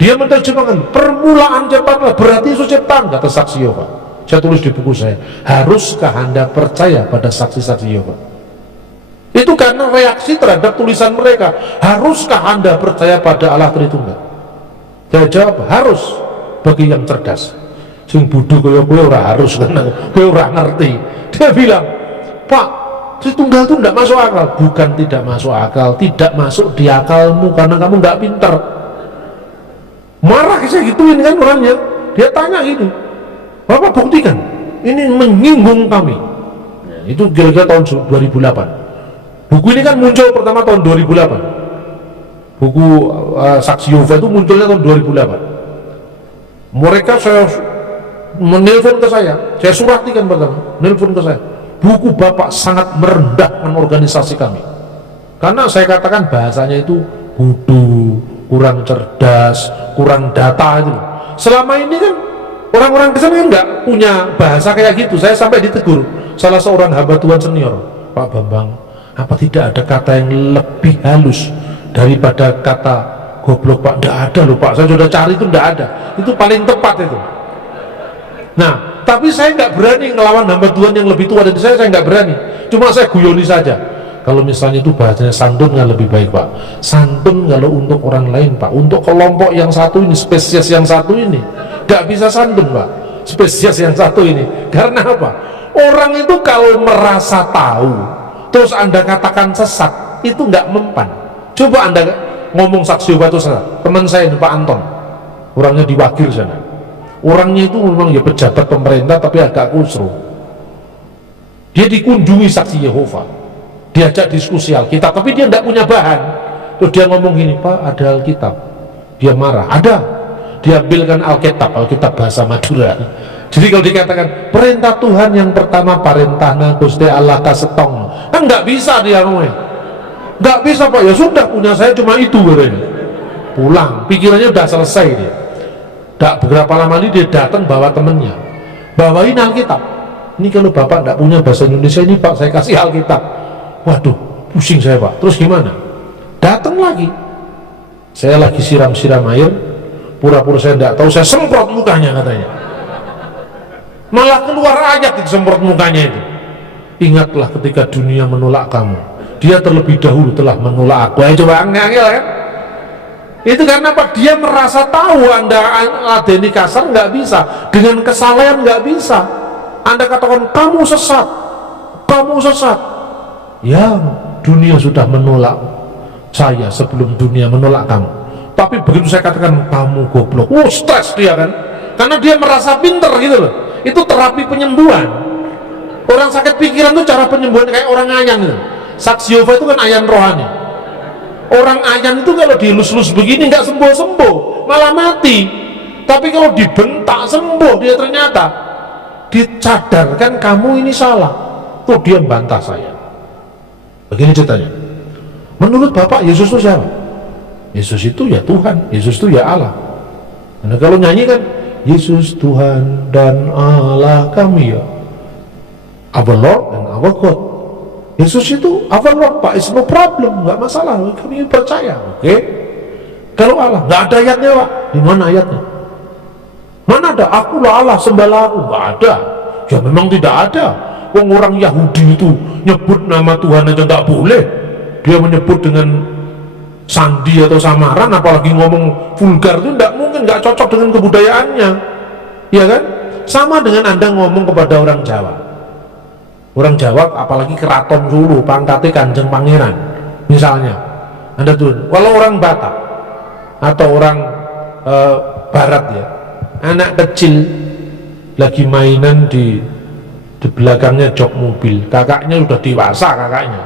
Dia menerjemahkan permulaan ciptaan, berarti itu ciptaan, kata saksi Yehova. Saya tulis di buku saya, haruskah Anda percaya pada saksi-saksi Yehova? Itu karena reaksi terhadap tulisan mereka. Haruskah Anda percaya pada Allah Tritunggal? Saya jawab, harus, bagi yang cerdas. Sing bodoh kaya kowe ora harus, karena kowe ora ngerti. Dia bilang, Pak, Tritunggal itu tidak masuk akal. Bukan tidak masuk akal, tidak masuk di akalmu karena kamu nggak pinter. Marah saya gituin kan orangnya. Dia tanya gini, Bapak buktikan ini menyinggung kami. Nah, itu kira-kira tahun 2008. Buku ini kan muncul pertama tahun 2008. Buku Saksi Yehova itu munculnya tahun 2008. Mereka saya menelpon ke saya suratikan pertama, menelpon ke saya, buku Bapak sangat merendahkan organisasi kami, karena saya katakan bahasanya itu bodoh, kurang cerdas, kurang data itu. Selama ini kan orang-orang kesana kan nggak punya bahasa kayak gitu. Saya sampai ditegur salah seorang hamba Tuhan senior, Pak Bambang, apa tidak ada kata yang lebih halus daripada kata goblok Pak? Tidak ada loh Pak, saya sudah cari itu tidak ada, itu paling tepat itu. Nah, tapi saya nggak berani ngelawan hamba Tuhan yang lebih tua dari saya nggak berani. Cuma saya guyoni saja. Kalau misalnya itu bahasanya santun nggak lebih baik Pak. Santun kalau untuk orang lain Pak, untuk kelompok yang satu ini, spesies yang satu ini, nggak bisa santun Pak. Spesies yang satu ini, karena apa? Orang itu kalau merasa tahu, terus Anda katakan sesat, itu nggak mempan. Coba Anda ngomong Saksi Yehova itu sesat. Teman saya ini Pak Anton, orangnya di Wakil sana. Orangnya itu memang ya pejabat pemerintah tapi agak kusru. Dia dikunjungi Saksi Yehova, diajak diskusi Alkitab, tapi dia tidak punya bahan. Terus dia ngomong gini, Pak ada Alkitab. Dia marah, ada. Diambilkan Alkitab bahasa Madura. Jadi kalau dikatakan perintah Tuhan yang pertama parentahna Gusti Allah kasetong, kan nggak bisa dia ngomongnya. Nggak bisa Pak, ya sudah punya saya cuma itu katanya. Pulang, pikirannya udah selesai dia. Tak beberapa lama ini dia datang bawa temennya, bawain Alkitab. Ini kalau Bapak tidak punya bahasa Indonesia ini Pak, saya kasih Alkitab. Waduh, pusing saya Pak. Terus gimana? Datang lagi, saya lagi siram-siram air, pura-pura saya tidak tahu, saya semprot mukanya katanya. Malah keluar ayat disemprot mukanya itu. Ingatlah ketika dunia menolak kamu, dia terlebih dahulu telah menolak aku. Ayo coba angel kan? Itu karena apa? Dia merasa tahu Anda ladeni kasar nggak bisa, dengan kesalahan nggak bisa. Anda katakan kamu sesat, kamu sesat. Ya, dunia sudah menolak saya sebelum dunia menolak kamu. Tapi begitu saya katakan kamu goblok, stres dia kan? Karena dia merasa pinter gitu loh. Itu terapi penyembuhan. Orang sakit pikiran tuh cara penyembuhan kayak orang ngayang gitu. Saksi Yehova itu kan ayan rohani. Orang ayan itu kalau dielus-elus begini nggak sembuh-sembuh, malah mati. Tapi kalau dibentak sembuh dia, ternyata dicadarkan kamu ini salah, tuh dia membantah saya. Begini ceritanya. Menurut Bapak, Yesus itu siapa? Yesus itu ya Tuhan, Yesus itu ya Allah. Nah, kalau nyanyi kan Yesus Tuhan dan Allah kami ya, our Lord and our God. Yesus itu our Lord, Pak, it's no problem, nggak masalah, kami percaya, oke? Kalau Allah, nggak ada ayatnya, Pak. Di mana ayatnya? Mana ada? Akulah Allah, sembahlah aku. Nggak ada. Ya memang tidak ada. Orang Yahudi itu nyebut nama Tuhan aja nggak boleh. Dia menyebut dengan sandi atau samaran, apalagi ngomong vulgar, itu nggak mungkin, nggak cocok dengan kebudayaannya, ya kan? Sama dengan Anda ngomong kepada orang Jawa. Orang Jawa, apalagi keraton Solo, pangkatnya Kanjeng Pangeran, misalnya. Anda tuh, kalau orang Batak atau orang Barat ya, anak kecil lagi mainan di belakangnya jok mobil, kakaknya udah dewasa, kakaknya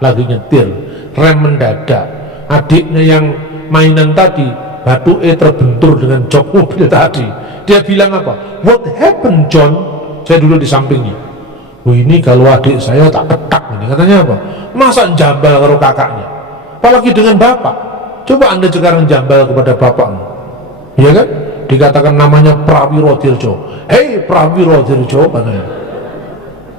lagi nyetir, rem mendadak, adiknya yang mainan tadi batu terbentur dengan jok mobil tadi, dia bilang apa? What happened, John? Saya dulu di sampingnya. Oh, ini kalau adik saya tak ketak ini, katanya apa? Masa jambal kalau kakaknya, apalagi dengan bapak. Coba Anda sekarang jambal kepada bapakmu, ya kan? Dikatakan namanya Prawiro Dirjo, hei Prawiro Dirjo, katanya.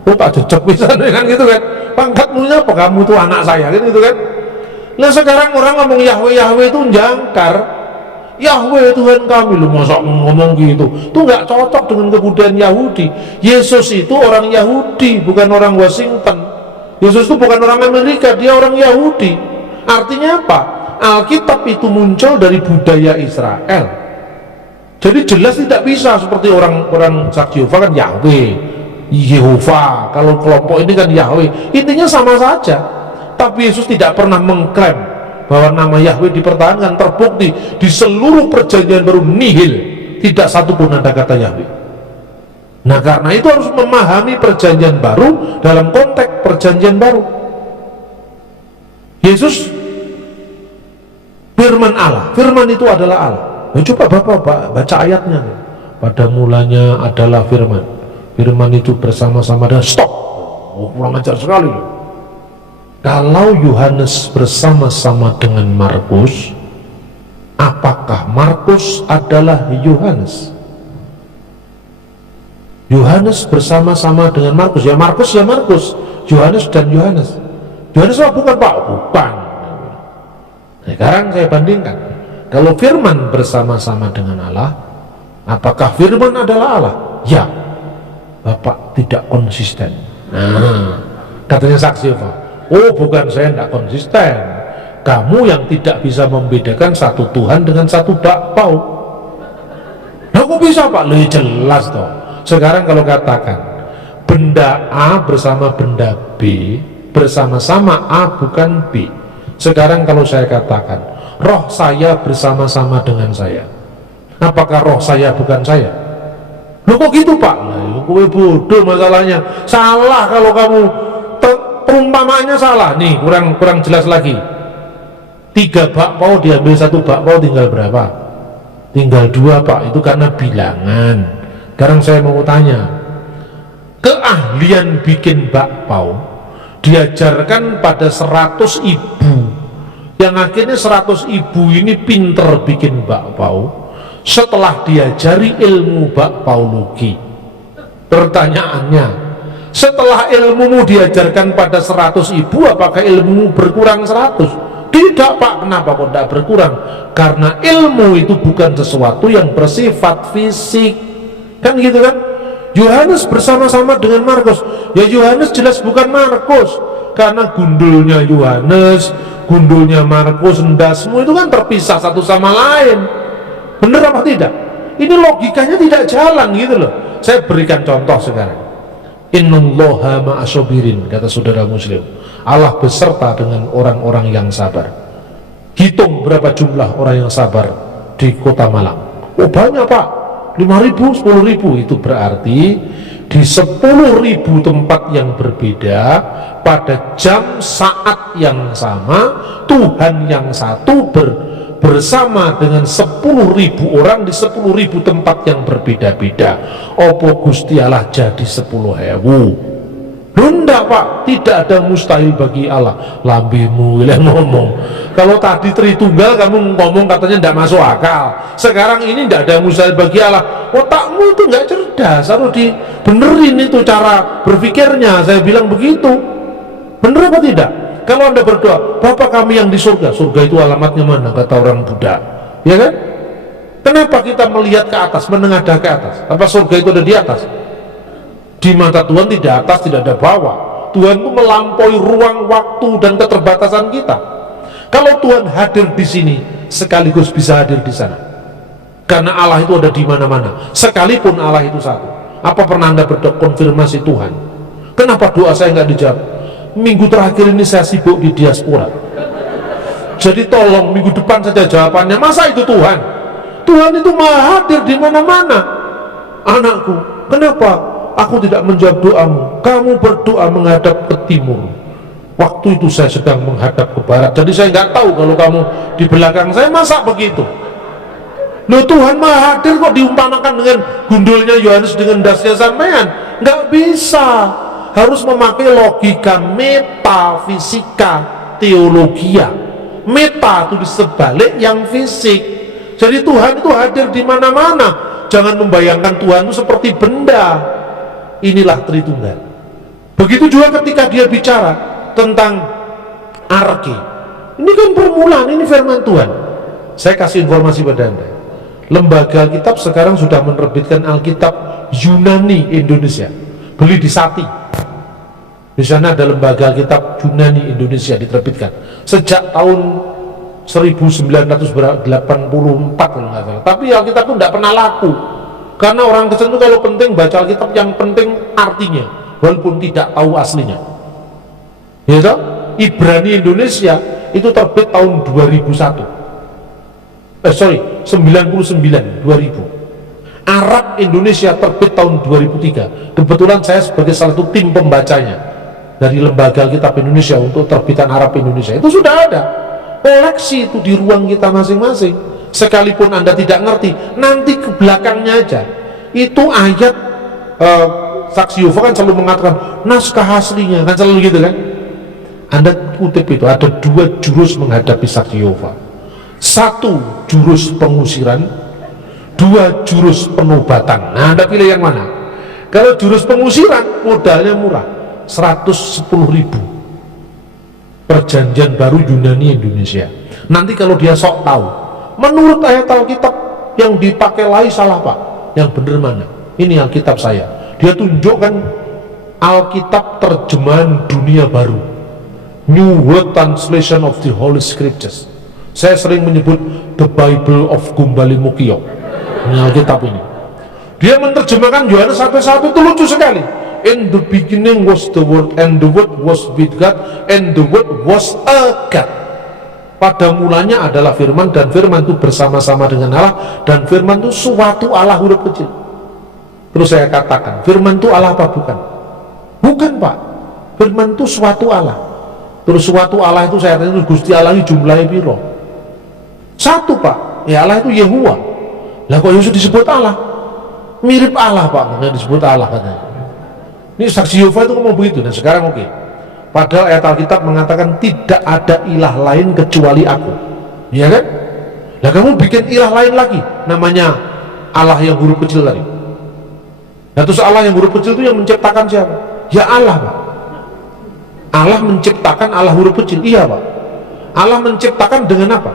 Oh, tak cocok bisa dengan gitu kan? Pangkatmu apa? Kamu tuh anak saya, gitu kan? Nah sekarang orang ngomong Yahweh, Yahweh itu jangkar. Yahweh Tuhan kami, lu masa ngomong gitu? Itu nggak cocok dengan kebudayaan Yahudi. Yesus itu orang Yahudi, bukan orang Washington. Yesus itu bukan orang Amerika, dia orang Yahudi. Artinya apa? Alkitab itu muncul dari budaya Israel. Jadi jelas tidak bisa seperti orang Saksi Yehova kan Yahweh, Yehova. Kalau kelompok ini kan Yahweh. Intinya sama saja. Tapi Yesus tidak pernah mengklaim bahwa nama Yahweh dipertahankan. Terbukti di seluruh perjanjian baru nihil, tidak satu pun ada kata Yahweh. Nah karena itu harus memahami perjanjian baru dalam konteks perjanjian baru. Yesus firman Allah, firman itu adalah Allah. Nah, coba Bapak baca ayatnya. Pada mulanya adalah firman, firman itu bersama-sama dengan stop. Oh, kurang ajar sekali. Kalau Yohanes bersama-sama dengan Markus, apakah Markus adalah Yohanes? Yohanes bersama-sama dengan Markus, ya Markus ya Markus, Yohanes dan Yohanes. Yohanes bukan Pak, bukan. Sekarang saya bandingkan, kalau firman bersama-sama dengan Allah, apakah firman adalah Allah? Ya. Bapak tidak konsisten. Nah, katanya Saksi Yehova, oh bukan, saya tidak konsisten. Kamu yang tidak bisa membedakan satu Tuhan dengan satu bakpao. Nah kok bisa Pak? Lebih jelas toh. Sekarang kalau katakan benda A bersama benda B, bersama-sama A bukan B. Sekarang kalau saya katakan roh saya bersama-sama dengan saya, apakah roh saya bukan saya? Loh kok gitu Pak? Nah, kowe bodoh masalahnya. Salah kalau kamu perumpamaannya salah. Nih kurang jelas lagi. 3 bakpao diambil 1 bakpao tinggal berapa? Tinggal 2 Pak. Itu karena bilangan. Sekarang saya mau tanya, keahlian bikin bakpao diajarkan pada 100 ibu, yang akhirnya 100 ibu ini pinter bikin bakpao setelah diajari ilmu bakpaologi. Pertanyaannya, setelah ilmumu diajarkan pada 100 ibu, apakah ilmumu berkurang 100? Tidak Pak. Kenapa kok tidak berkurang? Karena ilmu itu bukan sesuatu yang bersifat fisik, kan gitu kan? Yohanes bersama-sama dengan Markus, ya Yohanes jelas bukan Markus, karena gundulnya Yohanes, gundulnya Markus, endasmu itu kan terpisah satu sama lain. Benar apa tidak? Ini logikanya tidak jalan gitu loh. Saya berikan contoh sekarang. Innallaha ma'asobirin, kata saudara muslim, Allah beserta dengan orang-orang yang sabar. Hitung berapa jumlah orang yang sabar di kota Malang. Oh banyak Pak, 5.000, 10.000. Itu berarti di 10.000 tempat yang berbeda, pada jam saat yang sama, Tuhan yang satu bersama dengan 10.000 orang di 10.000 tempat yang berbeda-beda. Opo Gusti Allah jadi 10.000? Ndak Pak, tidak ada mustahil bagi Allah. Lambemu yang ngomong. Kalau tadi Tritunggal kamu ngomong katanya ndak masuk akal. Sekarang ini ndak ada mustahil bagi Allah. Otakmu itu nggak cerdas, harus dibenerin itu cara berpikirnya. Saya bilang begitu. Bener apa tidak? Kalau Anda berdoa, Bapa kami yang di surga. Surga itu alamatnya mana? Kata orang Buddha. Ya kan? Kenapa kita melihat ke atas, menengadah ke atas? Apa surga itu ada di atas? Di mata Tuhan tidak atas, tidak ada bawah. Tuhan itu melampaui ruang, waktu, dan keterbatasan kita. Kalau Tuhan hadir di sini, sekaligus bisa hadir di sana. Karena Allah itu ada di mana-mana. Sekalipun Allah itu satu. Apa pernah Anda berdoa konfirmasi Tuhan? Kenapa doa saya nggak dijawab? Minggu terakhir ini saya sibuk di diaspora. Jadi tolong minggu depan saja jawabannya. Masa itu Tuhan? Tuhan itu maha hadir di mana-mana. Anakku, kenapa aku tidak menjawab doamu? Kamu berdoa menghadap ke timur. Waktu itu saya sedang menghadap ke barat. Jadi saya nggak tahu kalau kamu di belakang saya. Masa begitu? Loh, Tuhan maha hadir kok diumpamakan dengan gundulnya Yohanes dengan dasnya sampean? Nggak bisa. Harus memakai logika metafisika teologia. Meta itu di sebalik yang fisik. Jadi Tuhan itu hadir di mana-mana. Jangan membayangkan Tuhan itu seperti benda. Inilah Tritunggal. Begitu juga ketika dia bicara tentang arke. Ini kan permulaan, ini firman Tuhan. Saya kasih informasi pada Anda. Lembaga Alkitab sekarang sudah menerbitkan Alkitab Yunani Indonesia. Beli di Sati. Di sana ada lembaga Alkitab Yunani Indonesia diterbitkan sejak tahun 1984 kalau nggak salah. Tapi Alkitab itu tidak pernah laku. Karena orang Kristen itu kalau penting baca Alkitab yang penting artinya, walaupun tidak tahu aslinya. Ya toh? Ibrani Indonesia itu terbit tahun 2001. 2000. Arab Indonesia terbit tahun 2003. Kebetulan saya sebagai salah satu tim pembacanya dari Lembaga Alkitab Indonesia untuk terbitan Arab Indonesia. Itu sudah ada. Koleksi itu di ruang kita masing-masing. Sekalipun Anda tidak ngerti, nanti ke belakangnya aja. Itu ayat Saksi Yehova kan selalu mengatakan naskah aslinya, kan selalu gitu kan. Anda kutip itu, ada dua jurus menghadapi Saksi Yehova. Satu jurus pengusiran, dua jurus penobatan. Nah, Anda pilih yang mana? Kalau jurus pengusiran modalnya murah, 110.000. Perjanjian Baru Yunani Indonesia. Nanti kalau dia sok tahu, menurut ayat Alkitab yang dipakai Lai salah Pak, yang benar mana? Ini Alkitab saya. Dia tunjukkan Alkitab terjemahan dunia baru, New World Translation of the Holy Scriptures. Saya sering menyebut The Bible of Gumbali Mukio. Ini Alkitab ini. Dia menerjemahkan Yohanes 1:1 itu lucu sekali. In the beginning was the Word, and the Word was with God, and the Word was a God. Pada mulanya adalah firman, dan firman itu bersama-sama dengan Allah, dan firman itu suatu Allah huruf kecil. Terus saya katakan, firman itu Allah apa bukan? Bukan Pak. Firman itu suatu Allah. Terus suatu Allah itu saya tanya, Gusti Allah ini jumlahnya piro? Satu Pak. Ya Allah itu Yehuwa. Lah kok Yesus disebut Allah? Mirip Allah Pak, makanya disebut Allah katanya. Ini Saksi Yehova itu ngomong begitu. Dan sekarang oke. Padahal ayat Alkitab mengatakan tidak ada ilah lain kecuali aku. Iya kan? Nah kamu bikin ilah lain lagi, namanya Allah yang huruf kecil tadi. Nah terus Allah yang huruf kecil itu yang menciptakan siapa? Ya Allah Pak. Allah menciptakan Allah huruf kecil. Iya Pak. Allah menciptakan dengan apa?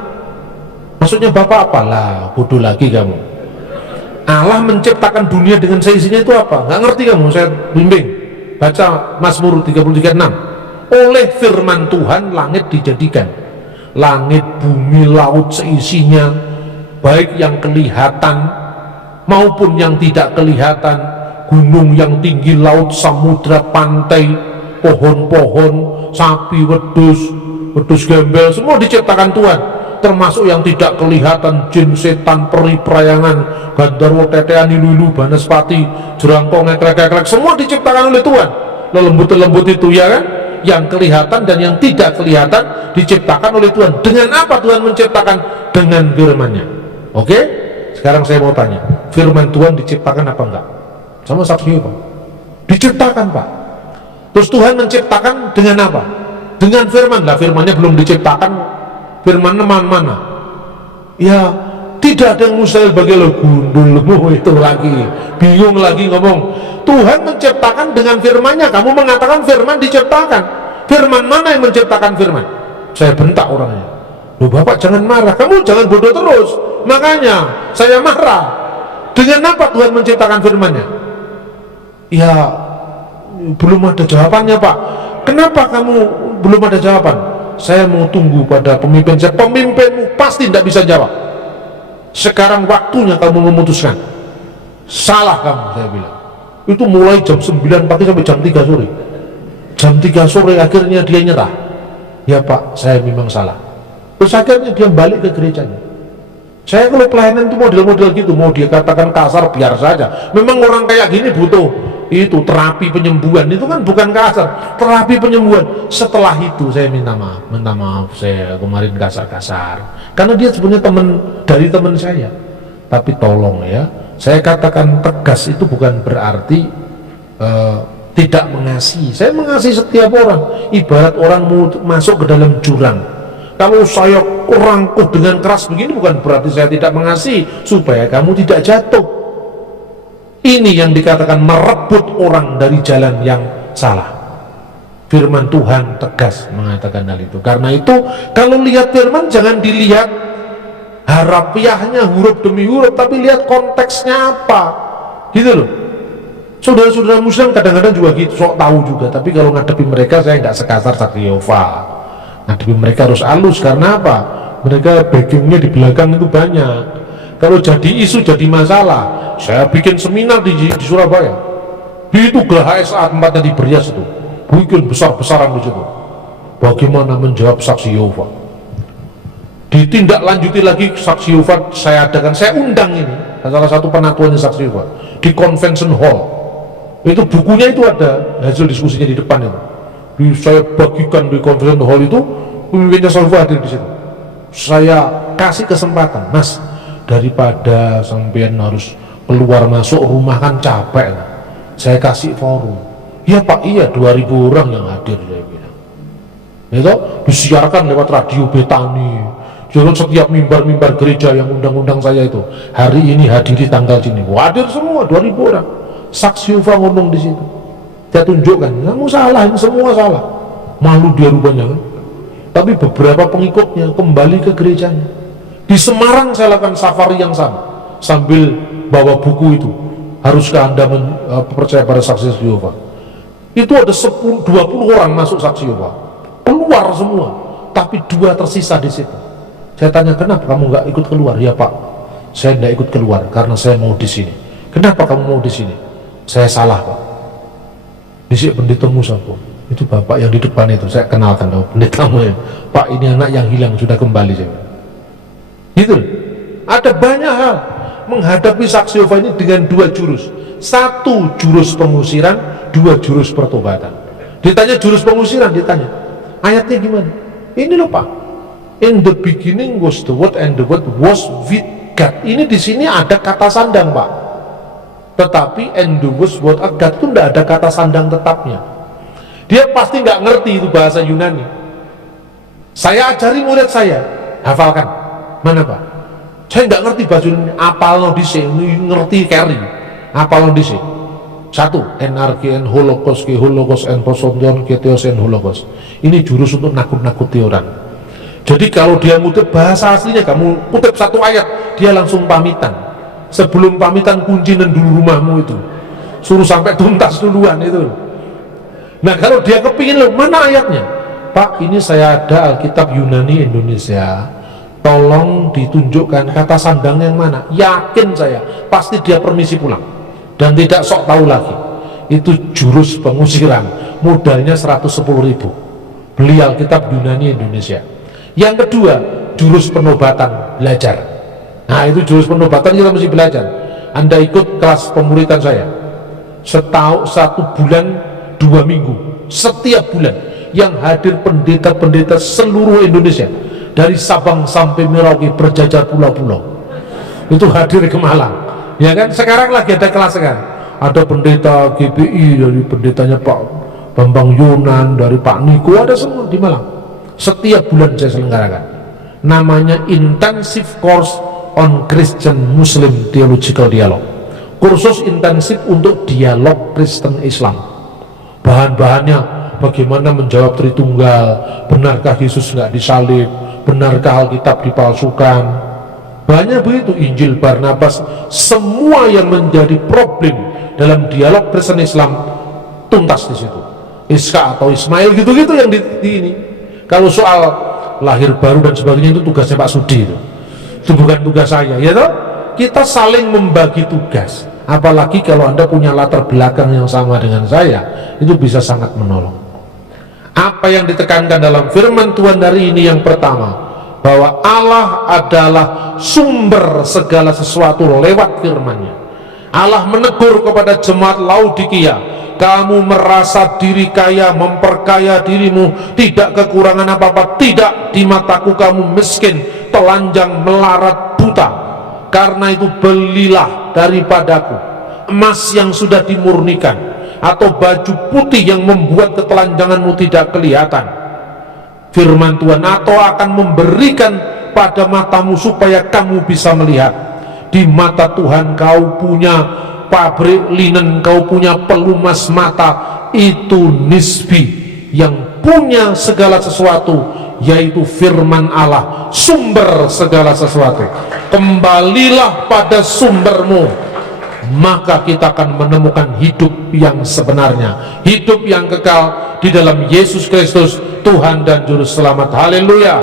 Maksudnya Bapak apalah? Bodoh lagi kamu. Allah menciptakan dunia dengan seisinya itu apa? Nggak ngerti kamu, saya bimbing. Baca Mazmur 33:6. Oleh firman Tuhan langit dijadikan. Langit, bumi, laut seisinya, baik yang kelihatan maupun yang tidak kelihatan, gunung yang tinggi, laut, samudra, pantai, pohon-pohon, sapi, wedus gembel, semua diciptakan Tuhan. termasuk yang tidak kelihatan, jin, setan, peri, perayangan, gandarwo, tetean, lulu, banaspati, jerangkong, ekrek-ekrek, semua diciptakan oleh Tuhan. Lembut-lembut itu ya kan, yang kelihatan dan yang tidak kelihatan diciptakan oleh Tuhan. Dengan apa Tuhan menciptakan? Dengan firman-Nya. Oke? Sekarang saya mau tanya, firman Tuhan diciptakan apa enggak? Sama saksi Pak. Diciptakan Pak. Terus Tuhan menciptakan dengan apa? Dengan firman. Lah firman-Nya belum diciptakan, firman mana? Ya tidak ada yang mustahil bagi lo, gundul itu lagi, bingung lagi ngomong. Tuhan menciptakan dengan firman-Nya. Kamu mengatakan firman diciptakan. Firman mana yang menciptakan firman? Saya bentak orangnya. Loh Bapak jangan marah, kamu jangan bodoh terus. Makanya saya marah. Dengan apa Tuhan menciptakan firman-Nya? Ya belum ada jawabannya Pak. Kenapa kamu belum ada jawaban? Saya mau tunggu pada pemimpin saya. Pemimpinmu pasti tidak bisa jawab. Sekarang waktunya kamu memutuskan. Salah kamu, saya bilang. Itu mulai jam 9 pagi sampai jam 3 sore. Jam 3 sore akhirnya dia nyerah. Ya Pak, saya memang salah. Terus akhirnya dia balik ke gerejanya. Saya kalau pelayanan itu model-model gitu, mau dia katakan kasar biar saja. Memang orang kayak gini butuh itu terapi penyembuhan. Itu kan bukan kasar, terapi penyembuhan. Setelah itu saya minta maaf saya kemarin kasar-kasar. Karena dia sebenarnya teman dari teman saya. Tapi tolong ya, saya katakan tegas itu bukan berarti tidak mengasihi. Saya mengasihi setiap orang. Ibarat orang mau masuk ke dalam jurang, kalau saya rangkul dengan keras begini bukan berarti saya tidak mengasihi, supaya kamu tidak jatuh. Ini yang dikatakan merebut orang dari jalan yang salah. Firman Tuhan tegas mengatakan hal itu. Karena itu kalau lihat firman jangan dilihat harafiahnya huruf demi huruf, tapi lihat konteksnya apa, gitu loh. Saudara-saudara Muslim kadang-kadang juga gitu, sok tahu juga. Tapi kalau ngadepi mereka saya nggak sekasar saksi Yehova. Ngadepi mereka harus halus. Karena apa? Mereka backingnya di belakang itu banyak. Kalau jadi isu, jadi masalah, saya bikin seminar di Surabaya. Itu Geraha SA tempatnya di Berias itu, bikin besar-besaran di situ. Bagaimana menjawab saksi Yehova? Ditindaklanjuti lagi saksi Yehova, saya adakan, saya undang ini salah satu penatuannya saksi Yehova di convention hall. Itu bukunya itu ada hasil diskusinya di depan itu. Saya bagikan di convention hall itu, pemimpinnya Yehova hadir di situ. Saya kasih kesempatan, Mas, daripada sampean harus keluar masuk rumah kan capek, saya kasih forum. Ya Pak, iya 2000 orang yang hadir, saya bilang. Itu disiarkan lewat radio Betani. Jangan setiap mimbar-mimbar gereja yang undang-undang saya itu, hari ini hadiri tanggal sini, hadir semua 2000 orang. Saksi Yehova ngomong di situ. Saya tunjukkan, kamu salah, ini semua salah. Malu dia rupanya kan. Tapi beberapa pengikutnya kembali ke gerejanya. Di Semarang saya lakukan safari yang sama, sambil bawa buku itu. Haruskah Anda percaya pada saksi Yehova? Itu ada 20 orang masuk saksi Yehova, keluar semua, tapi 2 tersisa di situ. Saya tanya, kenapa kamu nggak ikut keluar? Ya Pak, saya nggak ikut keluar karena saya mau di sini. Kenapa kamu mau di sini? Saya salah Pak. Disik pendetamu siapa? Itu bapak yang di depan itu, saya kenalkan, oh, pendetamu ya. Pak, ini anak yang hilang sudah kembali, saya. Gitu. Ada banyak hal menghadapi saksi Yehova ini dengan 2 jurus. 1 jurus pengusiran, 2 jurus pertobatan. Ditanya jurus pengusiran, ditanya ayatnya gimana? Ini loh Pak, in the beginning was the word and the word was with God. Ini di sini ada kata sandang Pak, tetapi and the word was God itu tidak ada kata sandang tetapnya. Dia pasti nggak ngerti itu bahasa Yunani. Saya ajari murid saya, hafalkan. Mana Pak? Saya nggak ngerti bahasa Yunani. Apal no dise, ngerti carry. Apal no dise. 1, NRGN Holocaust ke Holocaust and Posondion Keteos and Holocaust. Ini jurus untuk nakut-nakuti orang. Jadi kalau dia ngutip bahasa aslinya, kamu kutip 1 ayat, dia langsung pamitan. Sebelum pamitan kunciin dulu rumahmu itu, suruh sampai tuntas duluan itu. Nah kalau dia kepingin, loh mana ayatnya? Pak, ini saya ada Alkitab Yunani Indonesia, tolong ditunjukkan kata sandang yang mana. Yakin saya, pasti dia permisi pulang dan tidak sok tahu lagi. Itu jurus pengusiran, modalnya 110.000. Beli Alkitab Yunani Indonesia. Yang kedua, jurus penobatan, belajar. Nah itu jurus penobatan kita mesti belajar. Anda ikut kelas pemuritan saya setahun 1 bulan 2 minggu, setiap bulan yang hadir pendeta-pendeta seluruh Indonesia dari Sabang sampai Merauke berjajar pulau-pulau itu hadir ke Malang, ya kan? Sekarang lagi ada kelas sekarang, ada pendeta GBI dari pendetanya Pak Bambang Yunan, dari Pak Niko, ada semua di Malang. Setiap bulan saya selenggarakan, namanya Intensive Course on Christian Muslim Theological Dialogue, kursus intensif untuk dialog Kristen Islam. Bahan-bahannya bagaimana menjawab Tritunggal, benarkah Yesus nggak disalib, benarkah Alkitab dipalsukan, banyak begitu, Injil Barnabas, semua yang menjadi problem dalam dialog Kristen Islam tuntas di situ. Iska atau Ismail gitu-gitu yang di ini. Kalau soal lahir baru dan sebagainya itu tugasnya Pak Sudi itu bukan tugas saya, ya toh? Kita saling membagi tugas. Apalagi kalau Anda punya latar belakang yang sama dengan saya, itu bisa sangat menolong. Apa yang ditekankan dalam firman Tuhan hari ini yang pertama, bahwa Allah adalah sumber segala sesuatu lewat firman-Nya. Allah menegur kepada jemaat Laodikia, kamu merasa diri kaya, memperkaya dirimu, tidak kekurangan apa-apa, tidak, di mataku kamu miskin, telanjang, melarat, buta. Karena itu belilah daripadaku emas yang sudah dimurnikan, atau baju putih yang membuat ketelanjanganmu tidak kelihatan. Firman Tuhan, atau akan memberikan pada matamu supaya kamu bisa melihat. Di mata Tuhan kau punya pabrik linen, kau punya pelumas mata, itu nisbi yang punya segala sesuatu, yaitu firman Allah, sumber segala sesuatu. Kembalilah pada sumbermu, maka kita akan menemukan hidup yang sebenarnya, hidup yang kekal di dalam Yesus Kristus, Tuhan dan Juru Selamat. Haleluya.